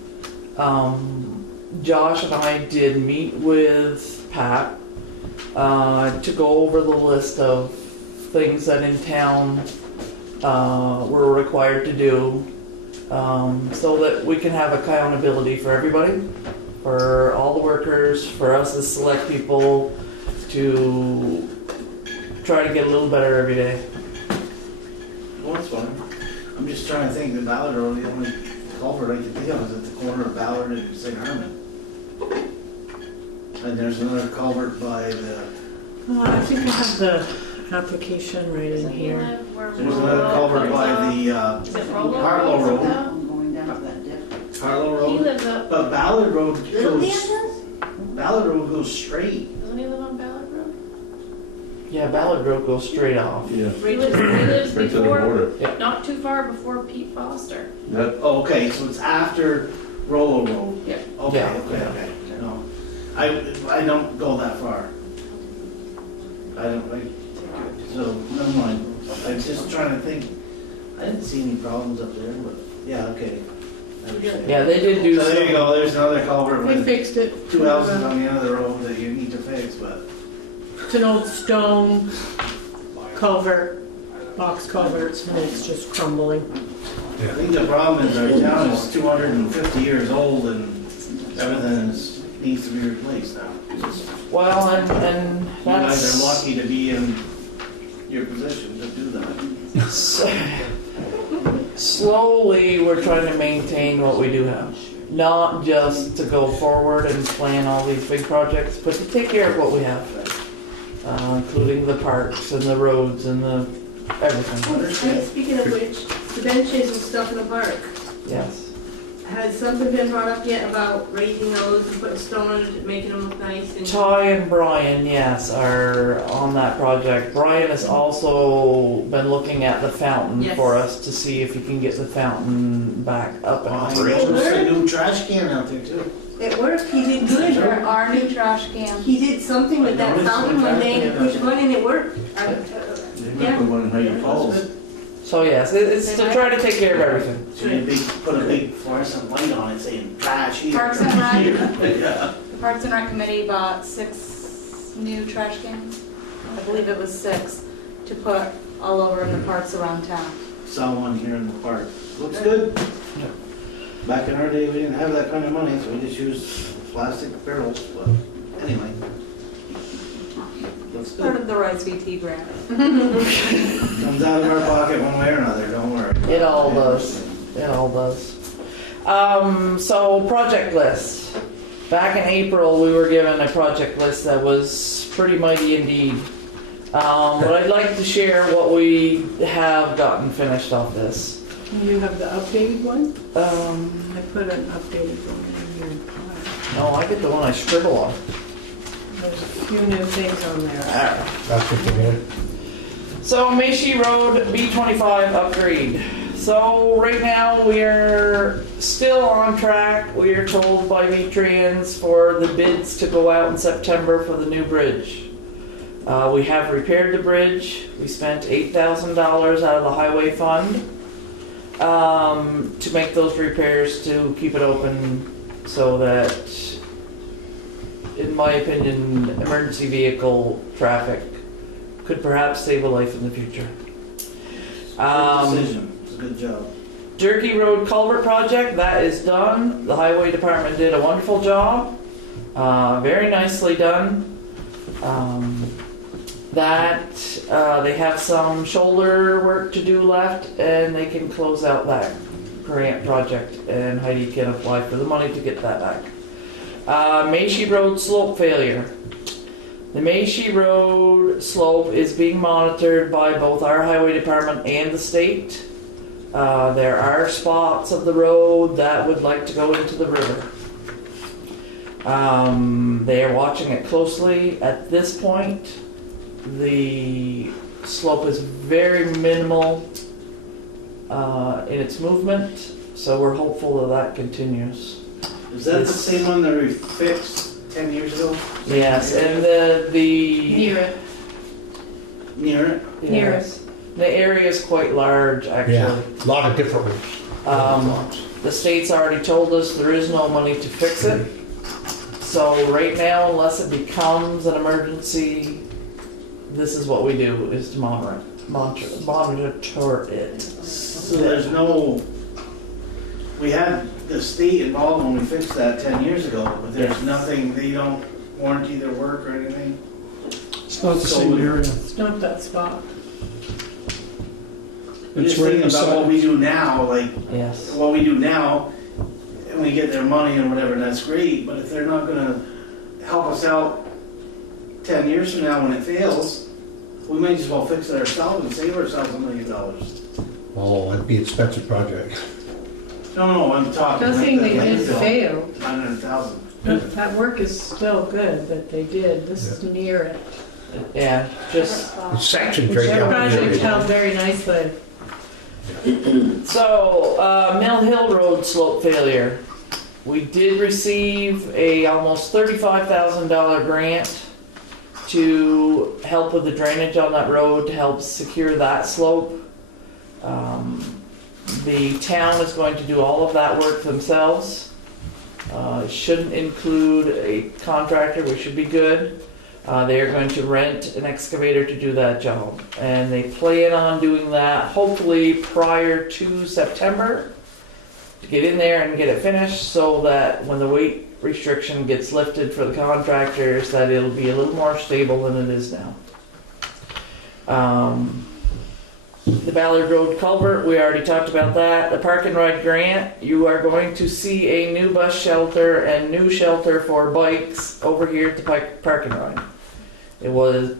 Josh and I did meet with Pat to go over the list of things that in town we're required to do, so that we can have accountability for everybody, for all the workers, for us as select people, to try to get a little better every day. Oh, that's fine. I'm just trying to think, the Ballard Road, the only culvert I can think of is at the corner of Ballard and St. Armand. And there's another culvert by the, Oh, I think I have the application right in Doesn't he here. live where there's another Rollo culvert comes by off? the Is it Rollo Harlow Road? Road. I'm going down that dip. Harlow He Road. lives up, But Ballard Road Little Dan goes, does? Ballard Road goes straight. doesn't he live on Ballard Road? Yeah, Ballard Road goes straight off. Yeah. He lives Right to the before, border. not too far before Pete Foster. That, Oh, okay, so it's after Rollo Road. Yeah. Okay, Yeah. okay. No, I don't go that far. So, never mind. I'm just trying to think. I didn't see any problems up there, but, yeah, okay. I understand. Yeah, they did do So there you some, go, there's another culvert They with fixed it. 2 houses on the end of the road that you need to fix, but. It's an old stone culvert, box culverts, and it's just crumbling. I think the problem is our town is 250 years old and everything needs to be replaced now. well, and You guys that's... are lucky to be in your position to do that. Slowly, we're trying to maintain what we do have. Not just to go forward and plan all these big projects, but to take care of what we have. Including the parks and the roads and the everything. Speaking of which, the benches and stuff in the park, Yes. has something been brought up yet about raising those and putting stone on it, making them look nice? And Ty and Brian, yes, are on that project. Brian has also been looking at the fountain Yes. for us to see if he can get the fountain back up and I operational. noticed a new trash can out there too. it worked, he did good. There are new trash cans. He did something with that fountain one day and pushed one and it worked. they might put one in Highgate Falls. So yes, it's to try to take care of everything. So you put a big fluorescent light on it saying trash here. Parks and Rec, Yeah. the Parks and Rec committee bought 6 new trash cans. I believe it was 6 to put all over in the parks around town. Saw one here in the park. Looks good. Back in our day, we didn't have that kind of money, so we just used plastic barrels, but anyway. Looks Part good. of the Rise VT grant. Comes out of our pocket one way or another, don't worry. It all does. It all does. So project list. Back in April, we were given a project list that was pretty mighty indeed. But I'd like to share what we have gotten finished off this. You have the updated one? Um, I put an updated one in your pile. no, I get the one I scribble on. There's a few new things on there. That's what you mean. So Macy Road B25 upgrade. So right now we're still on track. We are told by V-Trans for the bids to go out in September for the new bridge. We have repaired the bridge. We spent $8,000 out of the highway fund to make those repairs to keep it open so that, in my opinion, emergency vehicle traffic could perhaps save a life in the future. Good decision. It's a good job. Jerky Road Culvert Project, that is done. The Highway Department did a wonderful job. Very nicely done. They have some shoulder work to do left, and they can close out that grant project, and Heidi can apply for the money to get that back. Macy Road slope failure. The Macy Road slope is being monitored by both our highway department and the state. There are spots of the road that would like to go into the river. They are watching it closely. At this point, the slope is very minimal in its movement, so we're hopeful that continues. Is that the same one that we fixed 10 years ago? Yes, and the Near it. Near it? yes. The area is quite large, actually. Yeah, a lot of different ones. The state's already told us there is no money to fix it. So right now, unless it becomes an emergency, this is what we do, is to monitor it. So there's no, we had the state involved when we fixed that 10 years ago, but there's Yes. nothing, they don't warranty their work or anything? It's not the So same we- area. It's not that spot. I'm It's just right thinking about what we beside. do now, like, Yes. what we do now, and we get their money and whatever, that's great, but if they're not gonna help us out 10 years from now when it fails, we might as well fix it ourselves and save ourselves $1 million. Oh, that'd be an expensive project. No, I'm talking. Nothing like they the did landfill, fail. 900,000. That work is still good that they did. This is near it. Yeah, just, It's sectioned Which right down. project held very nicely. so, Mill Hill Road slope failure. We did receive a almost $35,000 grant to help with the drainage on that road, to help secure that slope. The town is going to do all of that work themselves. It shouldn't include a contractor, we should be good. They are going to rent an excavator to do that job. And they plan on doing that hopefully prior to September, to get in there and get it finished so that when the weight restriction gets lifted for the contractors, that it'll be a little more stable than it is now. The Ballard Road culvert, we already talked about that. The park and ride grant, you are going to see a new bus shelter and new shelter for bikes over here at the park and ride. It was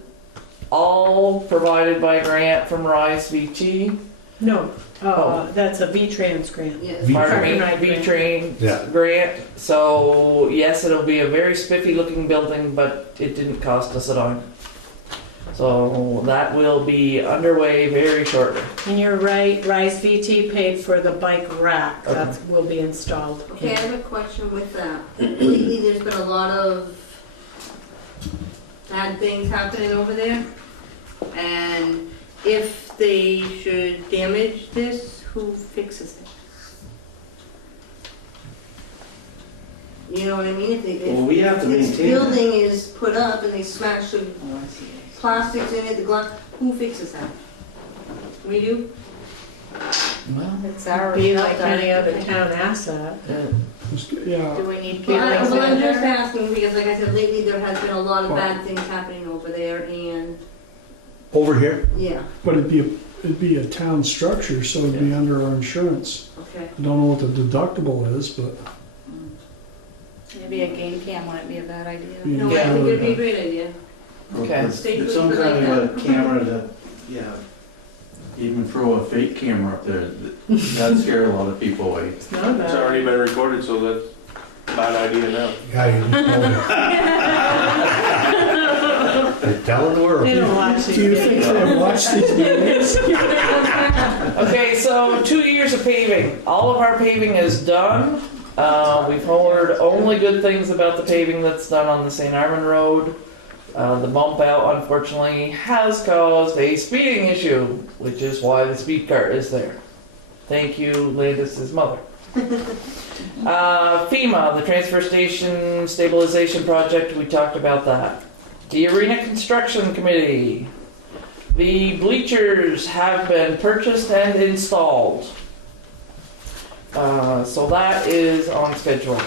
all provided by a grant from Rise VT. No, Oh. that's a V-Trans grant. Yes. Pardon me, Park and ride V-Train Yeah. grant. So yes, it'll be a very spiffy looking building, but it didn't cost us a dime. So that will be underway very shortly. And you're right, Rise VT paid for the bike rack Okay. that will be installed. Okay, I have a question with that. Lately, there's been a lot of bad things happening over there. And if they should damage this, who fixes it? You know what I mean? Well, we have to This maintain it. building is put up and they smash the plastics in it, the glass, who fixes that? We do? Well, It's our. Be like any other town asset. Yeah, Do we need Well, cameras well, I'm in just there? asking because like I said, lately there has been a lot of bad things happening over there and, Over here? yeah, but it'd be a town structure, so it'd be under our insurance. okay. I don't know what the deductible is, but Maybe a game cam wouldn't be a bad idea. No, I Yeah. think it'd be a great idea. okay. Stay It's put some for like kind of that. a camera that, yeah, Even throw a fake camera up there, that'd scare a lot of people away. It's not It's bad. already been recorded, so that's a bad idea now. Yeah, you're telling the world. They don't watch these do you think videos. they watch these meetings? Okay, so 2 years of paving. All of our paving is done. We've heard only good things about the paving that's done on the St. Armand Road. The bump out, unfortunately, has caused a speeding issue, which is why the speed cart is there. Thank you, Landis's mother. FEMA, the transfer station stabilization project, we talked about that. The arena construction committee. The bleachers have been purchased and installed. So that is on schedule.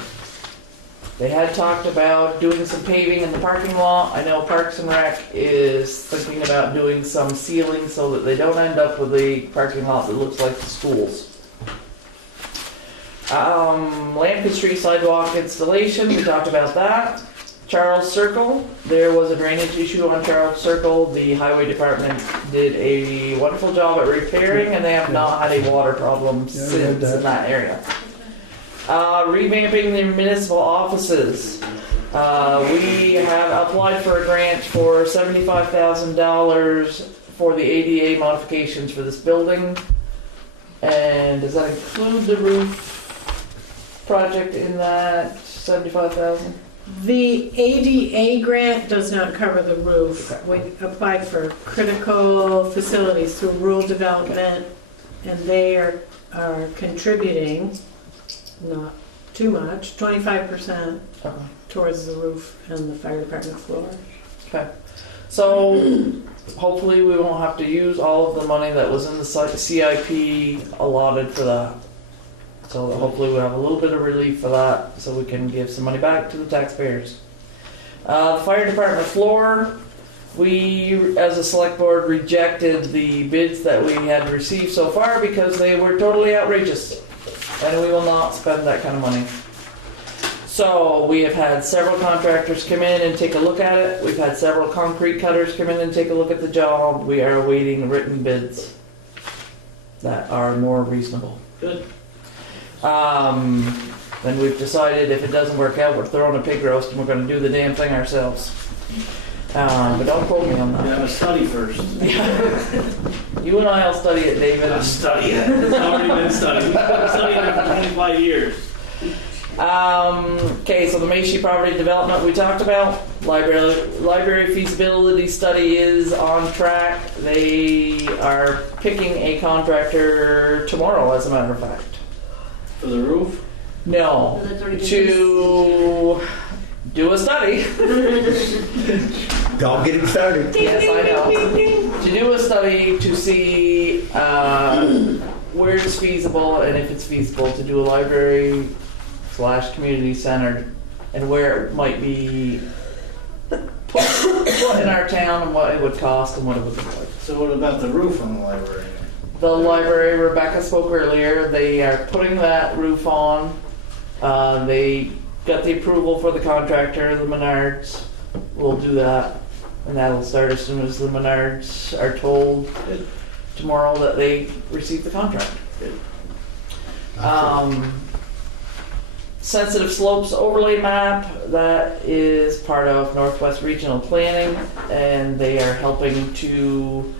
They had talked about doing some paving in the parking lot. I know Parks and Rec is thinking about doing some sealing so that they don't end up with a parking lot that looks like the schools. Lampkin Street sidewalk installation, we talked about that. Charles Circle, there was a drainage issue on Charles Circle. The highway department did a wonderful job at repairing and they have not had a water problem Yeah, I read since that. in that area. Revamping the municipal offices. We have applied for a grant for $75,000 for the ADA modifications for this building. And does that include the roof project in that 75,000? The ADA grant does not cover the roof. We applied for critical facilities through rural development, and they are contributing, not too much, 25% towards the roof and the fire department floor. Okay. So hopefully we won't have to use all of the money that was in the CIP allotted for that. So hopefully we'll have a little bit of relief for that so we can give some money back to the taxpayers. Fire department floor, we as a select board rejected the bids that we had received so far because they were totally outrageous. And we will not spend that kind of money. So we have had several contractors come in and take a look at it. We've had several concrete cutters come in and take a look at the job. We are awaiting written bids that are more reasonable. good. Then we've decided if it doesn't work out, we're throwing a pig roast and we're going to do the damn thing ourselves. But don't quote me on You that. have a study first. You and I'll study it, David. I'll study it. It's already been studied. I've studied it for 25 years. Okay, so the Macy property development we talked about. Library feasibility study is on track. They are picking a contractor tomorrow, as a matter of fact. For the roof? No, So that's already been to do a study. Don't get him started. Yes, I know. To do a study to see where it's feasible and if it's feasible to do a library / community center and where it might be put in our town and what it would cost and what it would look like. So what about the roof on the library? The library, Rebecca spoke earlier, they are putting that roof on. They got the approval for the contractor, the Menards will do that. And that'll start as soon as the Menards are told tomorrow that they received the contract. Sensitive slopes overlay map, that is part of Northwest Regional Planning, and they are helping to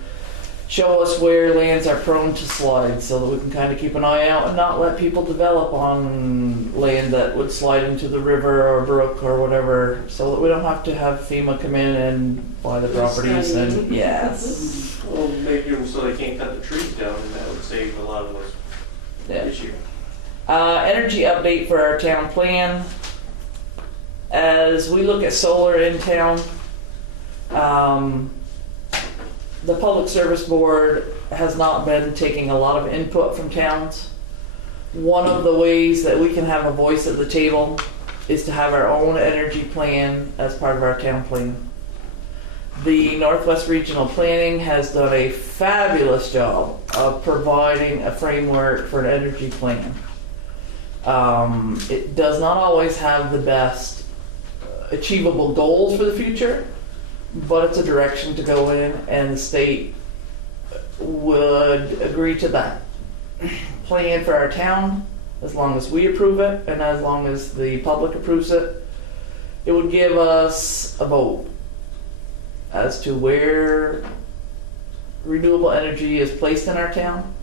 show us where lands are prone to slide so that we can kind of keep an eye out and not let people develop on land that would slide into the river or brook or whatever, so that we don't have to have FEMA come in and buy the properties and, yes. Well, maybe so they can't cut the trees down, and that would save a lot of those Yeah. issues. Energy update for our town plan. As we look at solar in town, the Public Service Board has not been taking a lot of input from towns. One of the ways that we can have a voice at the table is to have our own energy plan as part of our town plan. The Northwest Regional Planning has done a fabulous job of providing a framework for an energy plan. It does not always have the best achievable goals for the future, but it's a direction to go in, and the state would agree to that plan for our town as long as we approve it and as long as the public approves it. It would give us a vote as to where renewable energy is placed in our town.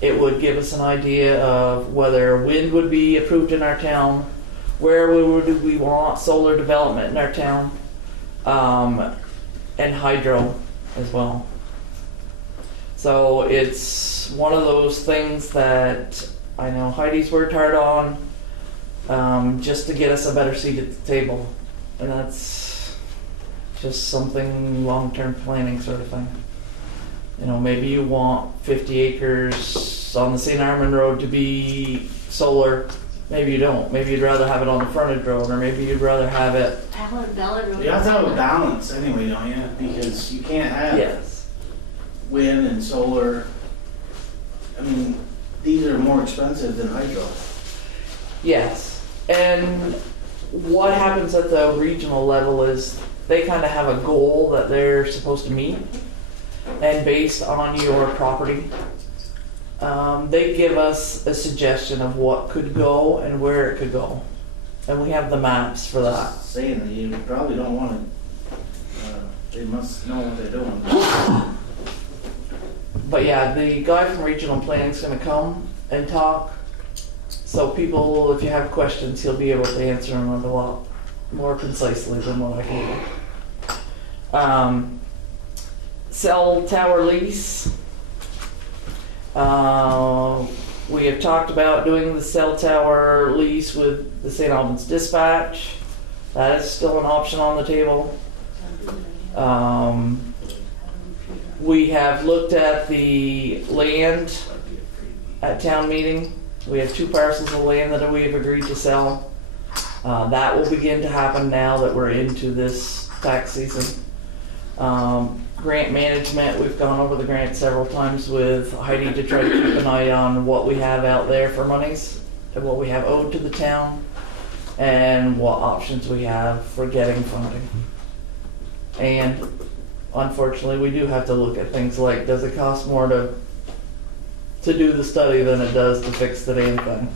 It would give us an idea of whether wind would be approved in our town, where would we want solar development in our town, and hydro as well. So it's one of those things that I know Heidi's worked hard on, just to get us a better seat at the table. And that's just something long-term planning sort of thing. You know, maybe you want 50 acres on the St. Armand Road to be solar. Maybe you don't. Maybe you'd rather have it on the frontage road, or maybe you'd rather have it. You have to have a balance anyway, don't you? Because you can't have Yes. wind and solar. I mean, these are more expensive than hydro. Yes. And what happens at the regional level is they kind of have a goal that they're supposed to meet. And based on your property, they give us a suggestion of what could go and where it could go. And we have the maps for that. Saying that you probably don't want to, they must know what they're doing. But yeah, the guy from regional planning is going to come and talk. So people, if you have questions, he'll be able to answer them a lot more concisely than what I can. Cell tower lease. We have talked about doing the cell tower lease with the St. Albans Dispatch. That is still an option on the table. We have looked at the land at town meeting. We have 2 parcels of land that we have agreed to sell. That will begin to happen now that we're into this tax season. Grant management, we've gone over the grant several times with Heidi to try to keep an eye on what we have out there for monies and what we have owed to the town and what options we have for getting funding. And unfortunately, we do have to look at things like, does it cost more to do the study than it does to fix the damn thing?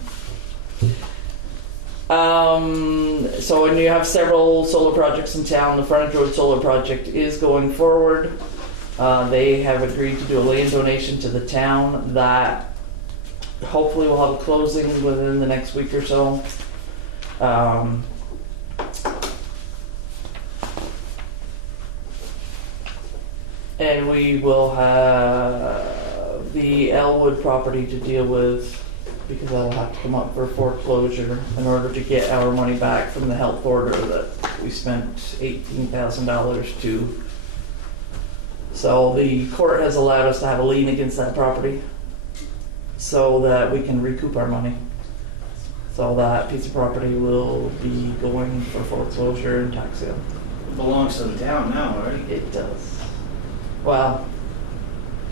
So when you have several solar projects in town, the Frontage Road Solar Project is going forward. They have agreed to do a land donation to the town that hopefully will have a closing within the next week or so. And we will have the Elwood property to deal with, because that will have to come up for foreclosure in order to get our money back from the health order that we spent $18,000 to. So the court has allowed us to have a lien against that property so that we can recoup our money. So that piece of property will be going for foreclosure and tax sale. It belongs to the town now, right? It does. Well,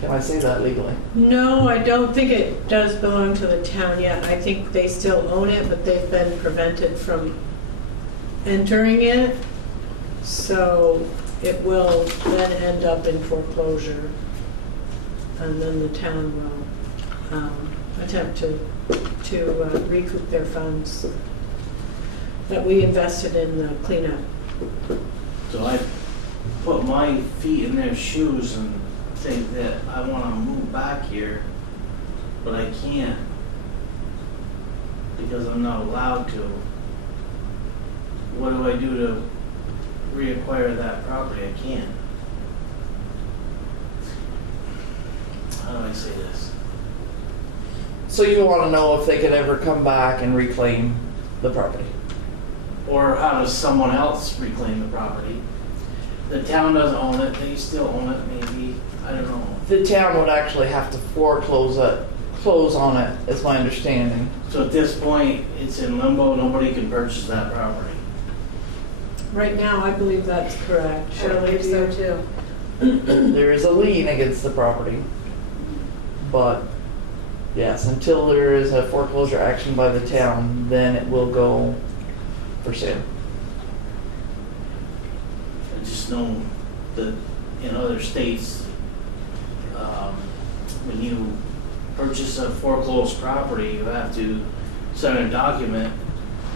can I say that legally? No, I don't think it does belong to the town yet. I think they still own it, but they've been prevented from entering it. So it will then end up in foreclosure. And then the town will attempt to recoup their funds that we invested in the cleanup. So I put my feet in their shoes and think that I want to move back here, but I can't because I'm not allowed to. What do I do to reacquire that property? I can't. How do I say this? So you want to know if they could ever come back and reclaim the property? Or how does someone else reclaim the property? The town doesn't own it, they still own it maybe, I don't know. The town would actually have to close on it, is my understanding. So at this point, it's in limbo, nobody can purchase that property. Right now, I believe that's correct. I believe so too. There is a lien against the property, but yes, until there is a foreclosure action by the town, then it will go for sale. I just know that in other states, when you purchase a foreclosed property, you have to sign a document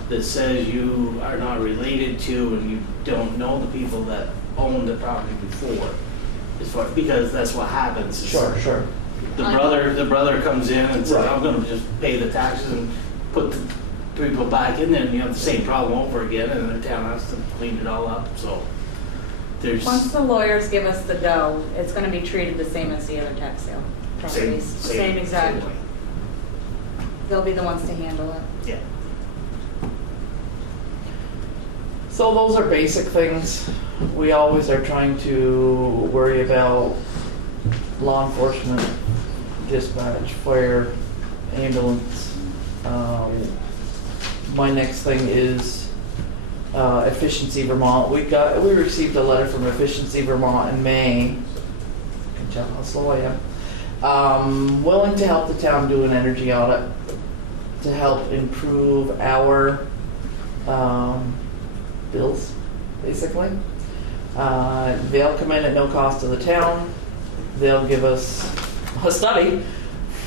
that says you are not related to and you don't know the people that owned the property before. Because that's what happens. Sure. The brother comes in and says, I'm gonna just pay the taxes and put the people back in there, and you have the same problem over again, and the town has to clean it all up, so. There's Once the lawyers give us the go, it's gonna be treated the same as the other tax sale properties. Same exact. way. They'll be the ones to handle it. Yeah. So those are basic things. We always are trying to worry about law enforcement, dispatch, fire, ambulance. My next thing is Efficiency Vermont. We received a letter from Efficiency Vermont in May. You can tell how slow I am. Willing to help the town do an energy audit to help improve our bills, basically. They'll come in at no cost to the town. They'll give us a study,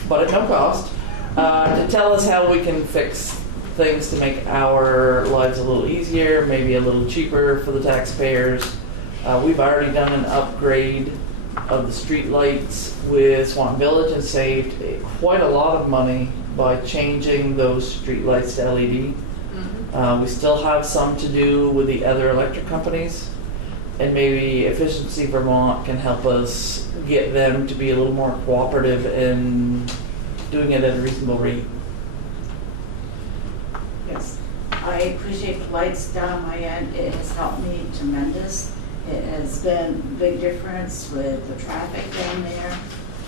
but at no cost, to tell us how we can fix things to make our lives a little easier, maybe a little cheaper for the taxpayers. We've already done an upgrade of the street lights with Swan Village and saved quite a lot of money by changing those street lights to LED. We still have some to do with the other electric companies, and maybe Efficiency Vermont can help us get them to be a little more cooperative in doing it at a reasonable rate. Yes, I appreciate the lights down on my end. It has helped me tremendous. It has been a big difference with the traffic down there.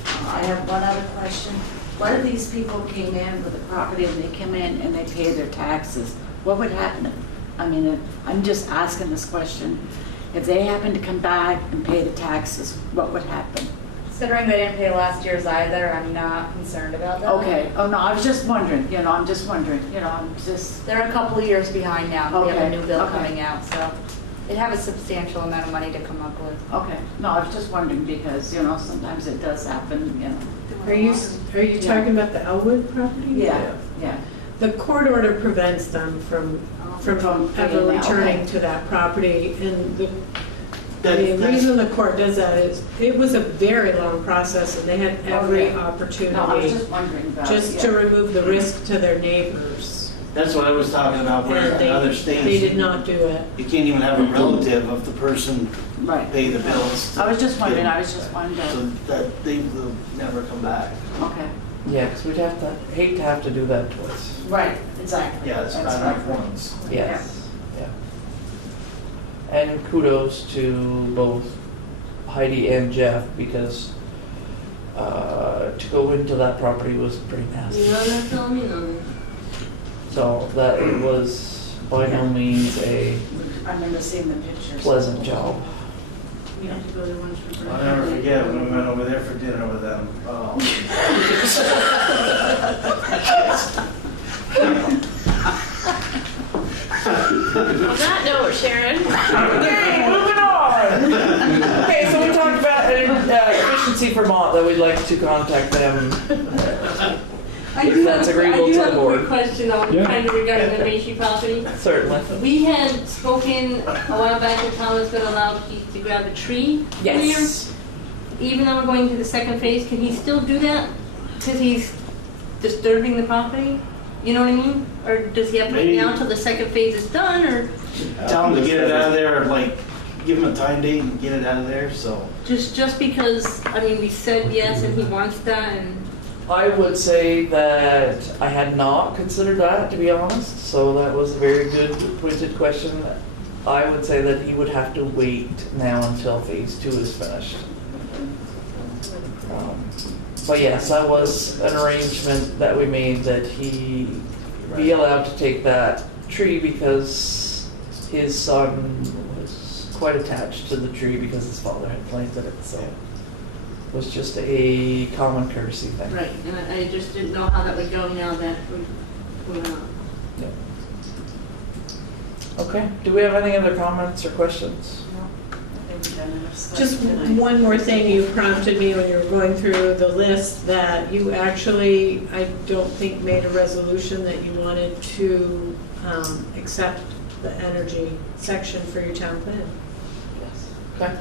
I have one other question. What if these people came in with a property and they come in and they pay their taxes? What would happen? I mean, I'm just asking this question. If they happen to come back and pay the taxes, what would happen? Considering they didn't pay last year's either, I'm not concerned about that. Okay, oh no, I was just wondering, I'm just wondering, I'm just, They're a couple of years behind now. We have a Okay, new bill okay. coming out, so they'd have a substantial amount of money to come up with. okay. No, I was just wondering because, sometimes it does happen, Are you talking about the Elwood property? Yeah. The court order prevents them from From ever paying that, returning okay. to that property. And the That's- reason the court does that is, it was a very long process and they had every Oh, No, I was opportunity just wondering about it. just to remove the risk to their neighbors. That's what I was talking about, where And in other they states, did not do it. you can't even have a relative of the person Right. pay the bills. I was just wondering, So wondering. that they will never come back. Okay. Yeah, because we'd hate to have to do that twice. Right, exactly. Yeah, it's not enough ones. Yes. Yeah. And kudos to both Heidi and Jeff, because to go into that property was pretty nasty. You know, that's all me, though. So that it was by no means a I remember seeing the pictures. pleasant job. We have to go to lunch for I'll never forget when we went over there for dinner with them. Oh. On that note, Sharon. Okay, moving on. Okay, so we talked about Efficiency Vermont, that we'd like to contact them. If that's agreeable to the I do have a board. quick question on Yeah. kind of regarding the Macy property. Certainly. We had spoken a while back that town was going to allow Keith to grab a tree. Yes. Here. Even though we're going to the second phase, can he still do that? Because he's disturbing the property? You know what I mean? Or does he have to wait Maybe. now until the second phase is done, or Tell them to get it out of there, like, give them a time date and get it out of there, so. just because, I mean, we said yes and he wants that and... I would say that I had not considered that, to be honest, so that was a very good pointed question. I would say that he would have to wait now until phase 2 is finished. But yes, that was an arrangement that we made, that he be allowed to take that tree because his son was quite attached to the tree because his father had planted it, so it was just a common courtesy thing. Right, and I just didn't know how that would go now that we went on. Yep. Okay, do we have any other comments or questions? Just one more thing, you prompted me when you were going through the list that you actually, I don't think, made a resolution that you wanted to accept the energy section for your town plan. Yes. Okay.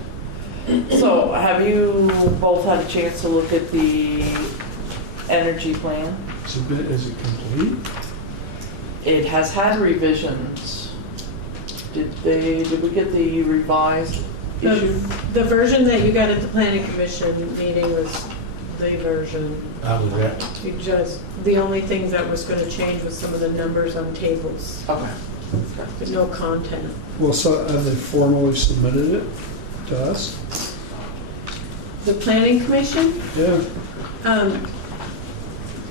So have you both had a chance to look at the energy plan? Is it complete? It has had revisions. Did we get the revised issue? The version that you got at the planning commission meeting was the version. That was it. You just, the only thing that was going to change was some of the numbers on tables, Okay. but no content. Well, so have they formally submitted it to us? The planning commission? Yeah.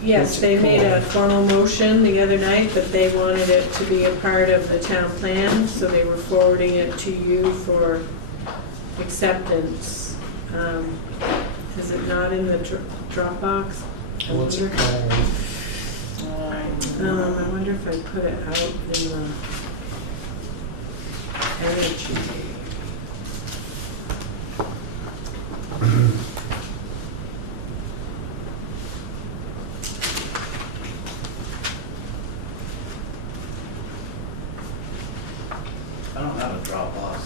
Yes, they made a formal motion the other night, but they wanted it to be a part of the town plan, so they were forwarding it to you for acceptance. Is it not in the Dropbox? What's it called? I wonder if I put it out in the energy. I don't have a Dropbox.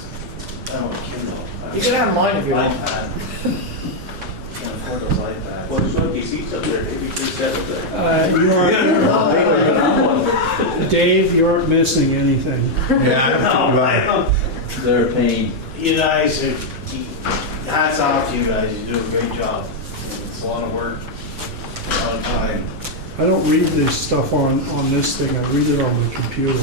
I don't have a Kindle. I have You can have mine if you want. iPad. Can't afford those iPads. Well, there's one seats up there, maybe you could set up there. Dave, you aren't missing anything. Yeah. They're a pain. You guys, hats off to you guys. You do a great job. It's a lot of work, a lot of time. I don't read this stuff on this thing, I read it on the computer.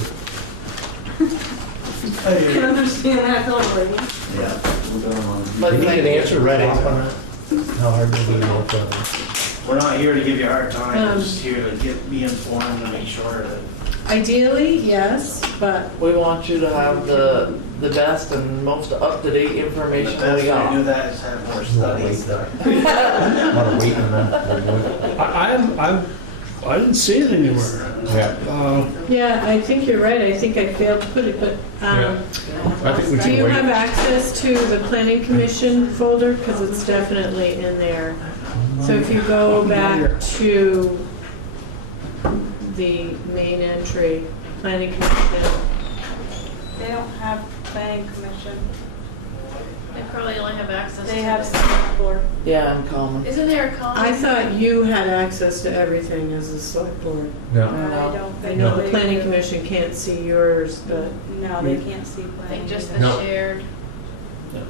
I can understand that totally. Yeah. But You need thank an you. answer ready on that? How hard will it be to work on it? We're not here to give you a hard time. We're just here to be informed and make sure that. Ideally, yes, but We want you to have the best and most up-to-date The information best we way to do got. that is have more studies. A lot of waiting on that. I didn't see it anywhere. Yeah. yeah, I think you're right. I think I failed to put it, but I think we do can you wait. have access to the planning commission folder? Because it's definitely in there. So if you go back to the main entry, planning commission, They don't have planning commission. They probably only have access to. They have select board. Yeah, I'm common. Isn't there a common? I thought you had access to everything as a select board. No. I don't I think know the they planning do. commission can't see yours, but No, they can't see I planning. think just the No. shared.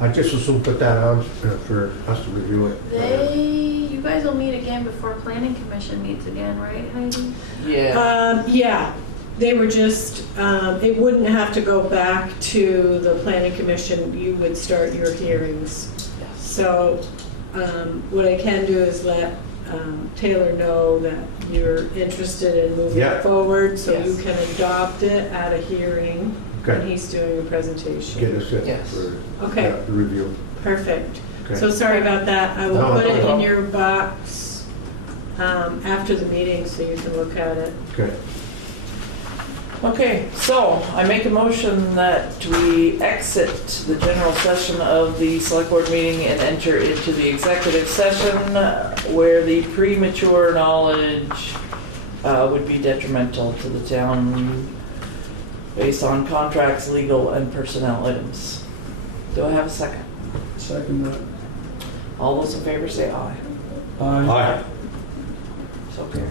I just assume put that on for us to review it. You guys will meet again before planning commission meets again, right, Heidi? Yeah. yeah, they were just, it wouldn't have to go back to the planning commission. You would start your hearings. So what I can do is let Taylor know that you're interested in moving Yeah. forward, so you Yes. can adopt it at a hearing, and Okay. he's doing a presentation. Get us in Yes. for Okay. the review. Perfect. Okay. So sorry about that. I will No, put no it in problem. your box after the meeting so you can look at it. Okay. Okay, so I make a motion that we exit the general session of the select board meeting and enter into the executive session where the premature knowledge would be detrimental to the town based on contracts, legal, and personnel items. Do I have a second? Second that. All those in favor say aye. Aye. So carried.